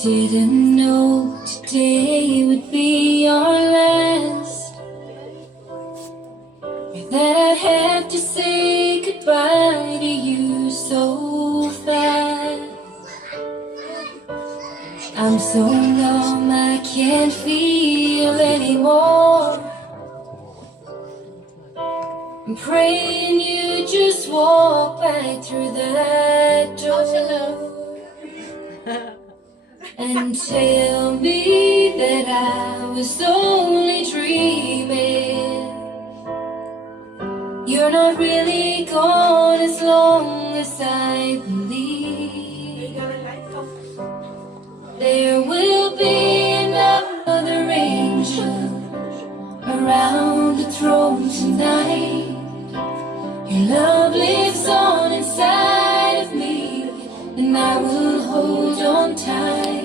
Didn't know today would be our last. That I'd have to say goodbye to you so fast. I'm so numb I can't feel anymore. I'm praying you just walk right through that door. And tell me that I was only dreaming. You're not really gone as long as I believe. There will be another angel around the throne tonight. Your love lives on inside of me, and I will hold on tight.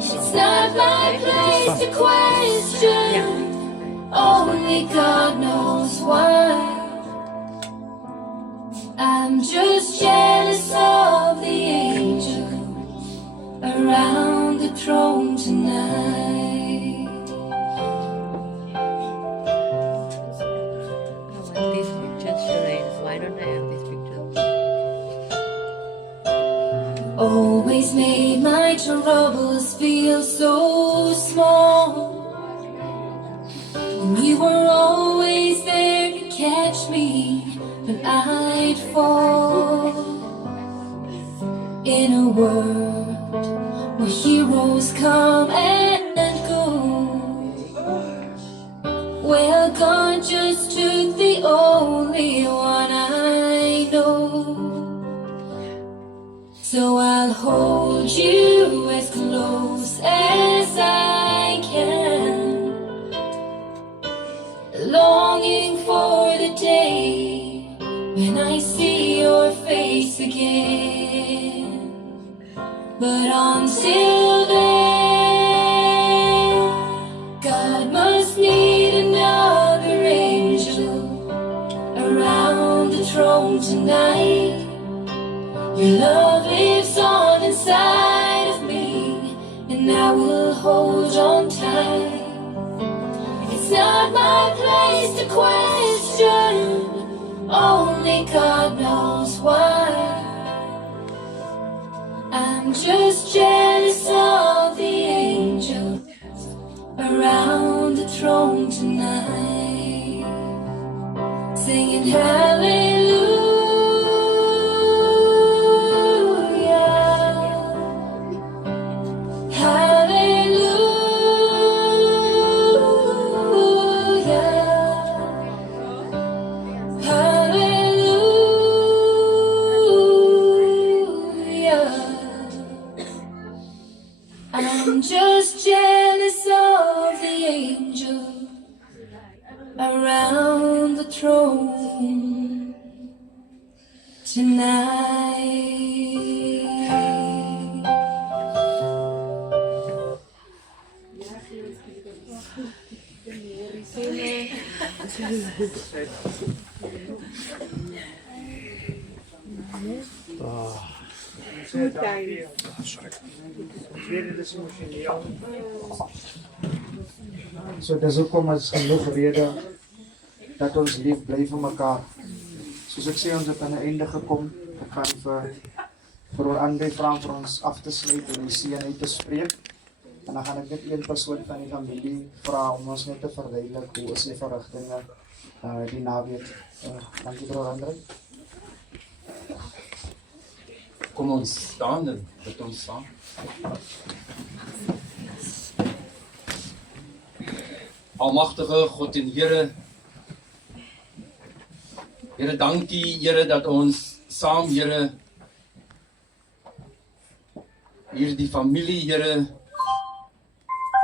It's not my place to question. Only God knows why. I'm just jealous of the angels around the throne tonight. I want these pictures, Shereen. Why don't I have these pictures? Always made my troubles feel so small. And you were always there to catch me but I'd fall in a world where heroes come and go, where God just took the only one I know. So I'll hold you as close as I can, longing for the day when I see your face again. But until then, God must need another angel around the throne tonight. Your love lives on inside of me, and I will hold on tight. It's not my place to question, only God knows why. I'm just jealous of the angels around the throne tonight, singing hallelujah. I'm just jealous of the angel around the throne tonight. So dis hoekom is genoeg rede dat ons lief bly vir mekaar. Soos ek sê, ons het aan 'n einde gekom. Ek gaan vir André vra vir ons af te sluit en die seën uit te spreek. En dan gaan ek net een persoon van die familie vra om ons net te verduidelik hoe is die verrigtinge die naweek. Dankie broer André. Kom ons staan en bid ons saam. Almagtige God en Here, Here, dankie Here dat ons saam, Here, hier die familie, Here,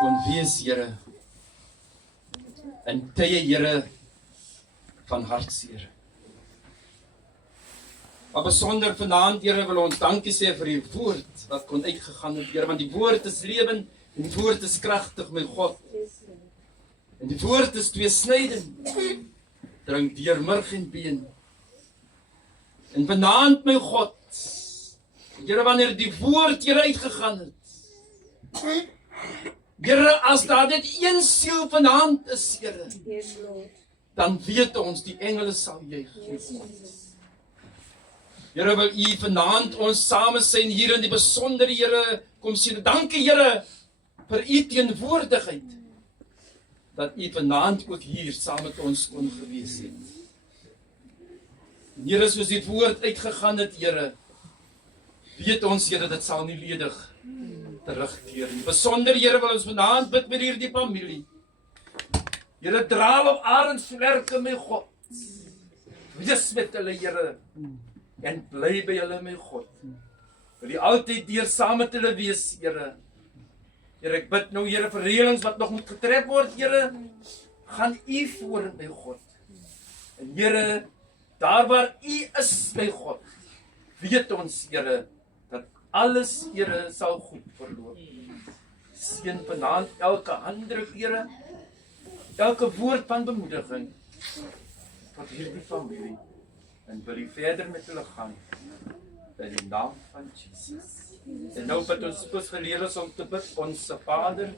kon wees, Here, in tye, Here, van hartseer. Maar besonder vanaand, Here, wil ons dankie sê vir die woord wat kon uitgegaan het, Here, want die woord is lewen en die woord is kragtig, my God. En die woord is tweesnydend, dring deur murg en been. En vanaand, my God, Here, wanneer die woord hier uitgegaan het, Here, as daar net een siel vanaand is, Here, dan weet ons, die engele sal juig. Here, wil U vanaand ons same sien hier in die besondere, Here, kom sien. Dankie, Here, vir U teenwoordigheid, dat U vanaand ook hier saam met ons kon gewees het. Here, soos die woord uitgegaan het, Here, weet ons, Here, dit sal nie ledig terugkeer nie. Besonder, Here, wil ons vanaand bid met hierdie familie. Here, draal op arendsvlerke, my God. Wees met hulle, Here, en bly by hulle, my God. Wil U altyd deur saam met hulle wees, Here. Here, ek bid nou, Here, vir reëlings wat nog moet getref word, Here, gaan U voor, my God. En Here, daar waar U is, my God, weet ons, Here, dat alles, Here, sal goed verloop. Seën vanaand elke handdruk, Here, elke woord van bemoediging tot hierdie familie, en wil U verder met hulle gaan, in die naam van Jesus. En nou bid ons soos geleer is om te bid, Onse Vader,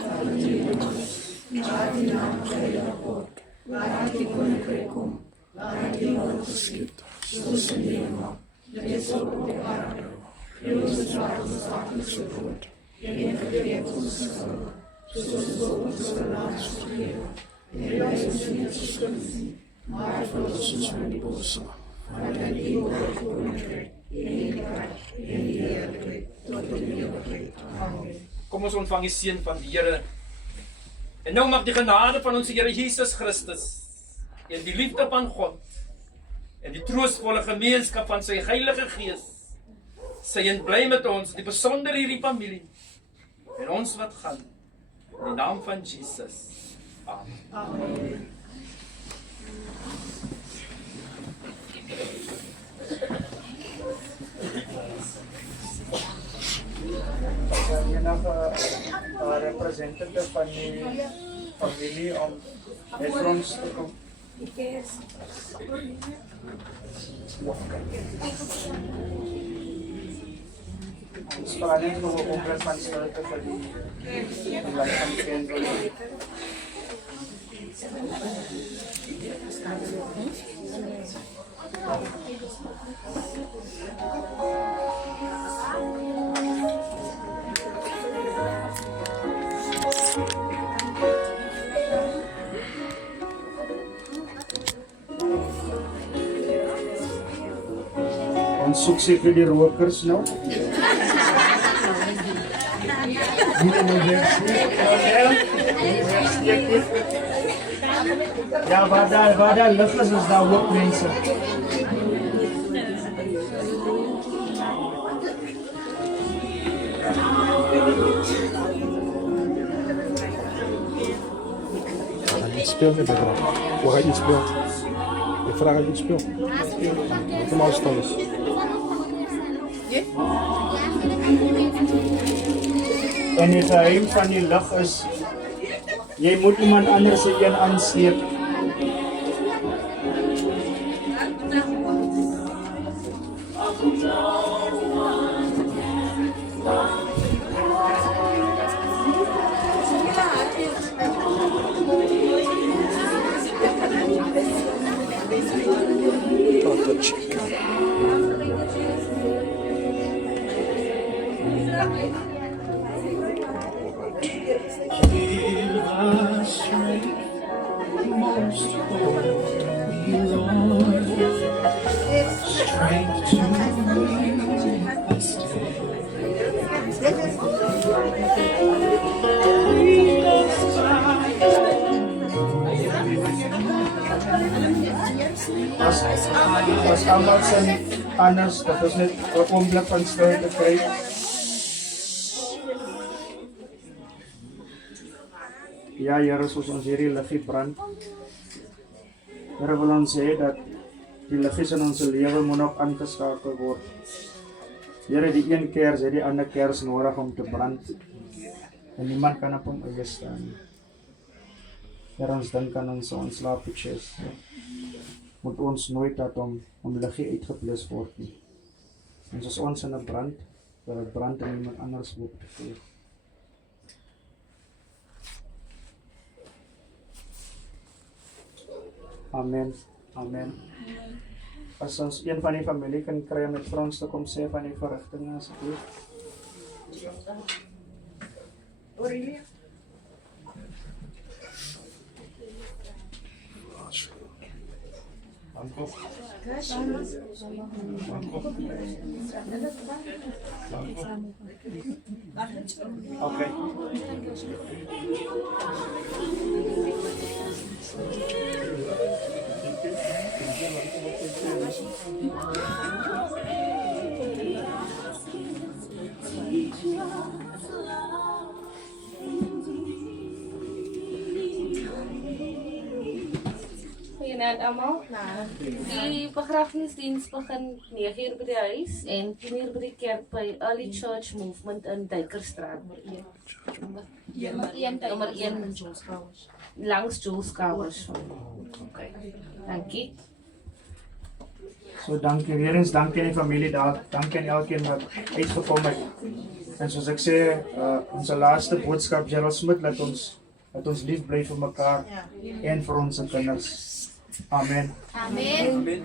laat die naam geheilig word, laat die koninkryk kom, laat die wil geskied, soos in die hemel, dit sal op die aarde. Gee ons ons daglikse brood, en vergeef ons skuld, soos ons ons verlaat vergeef, en lei ons nie in versoeking nie, soos met bos. Kom ons ontvang die seën van die Here. En nou mag die genade van ons Here Jesus Christus en die liefde van God en die troostvolle gemeenskap van sy Heilige Gees sy en bly met ons, die besonder hierdie familie en ons wat gaan in die naam van Jesus. Amen. Enige representative van die familie om met ons te kom. Ons vra net nog 'n oomblik van stilte vir die lid van die kerk. Ons soek seker die rokers nou. Ja, waar daar lig is daar ook mense. Iets speel met elkaar. Hoe ga je iets spelen? Ik vraag je iets speel. Kom maar staan eens. En die geheim van die lig is, jy moet iemand anders se een aansleep. As almal sin anders, dat is net 'n oomblik van stilte kry. Ja, Here, soos ons hierdie liggie brand. Here wil ons sê dat die liggies in ons lewe moet nog aangeskakel word. Here, die een kers het die ander kers nodig om te brand. En niemand kan op hom eie staan. Here, ons dink aan ons ontslaappietjies. Moet ons nooit dat om liggie uitgeblus word nie. En soos ons in 'n brand, dat het brand en iemand anders word te voer. Amen. Amen. As ons een van die familie kan kry om met vir ons te kom sê van die verrigtinge asseblief. Aurelia. Danko. Okay. Goeienaand almal. Die begrafnisdiens begin 9:00 by die huis en 10:00 by die kerk by Early Church Movement in Duikerstraat nommer 1 langs Jules Gowers. Okay. Dankie. So dankie weer eens, dankie aan die familie daar, dankie aan elkeen wat uitgekom het. En soos ek sê, onze laaste boodskap, Gerald Smit, laat ons lief bly vir mekaar en vir ons kinders. Amen. Amen.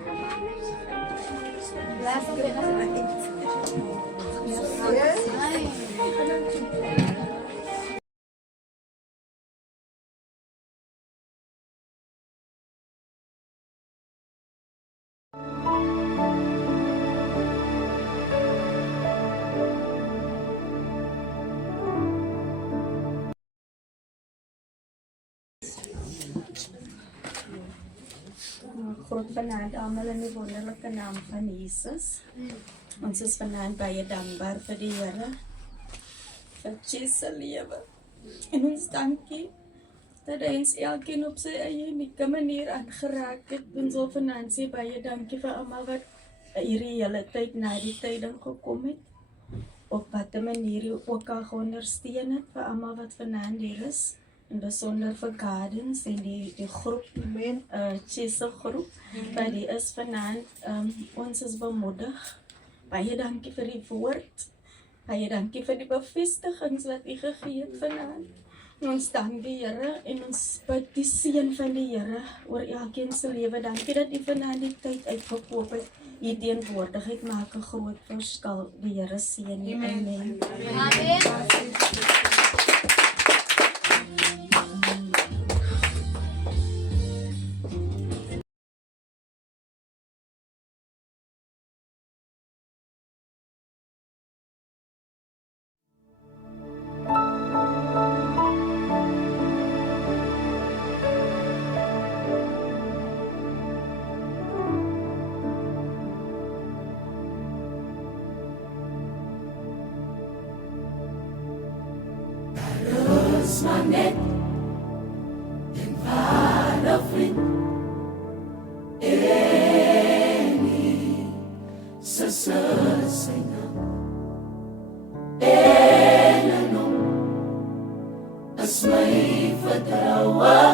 groet vanaand almal in die wonderlike naam van Jesus. Ons is vanaand baie dankbaar vir die Here, vir Jesus se lewe. En ons dankie dat hy ons elkeen op sy eie unieke manier aangeraak het. Ons wil vanaand sê baie dankie vir almal wat hierdie hele tyd na die tyding gekom het. Op watter manier jy ook al ondersteun het vir almal wat vanaand hier is. En besonder vir Gardens en die groep, Chese groep, wat die is vanaand, ons is bemoedig. Baie dankie vir die woord, baie dankie vir die bevestigings wat u gegee het vanaand. En ons dank die Here en ons bid die seën van die Here oor elkeen se lewe. Dankie dat u vanaand die tyd uitgekoop het. U teenwoordigheid maak 'n groot verskil. Die Here seën u. Amen. Maar net een ware vriend en Jesus is sy naam en in hom is my vertroue.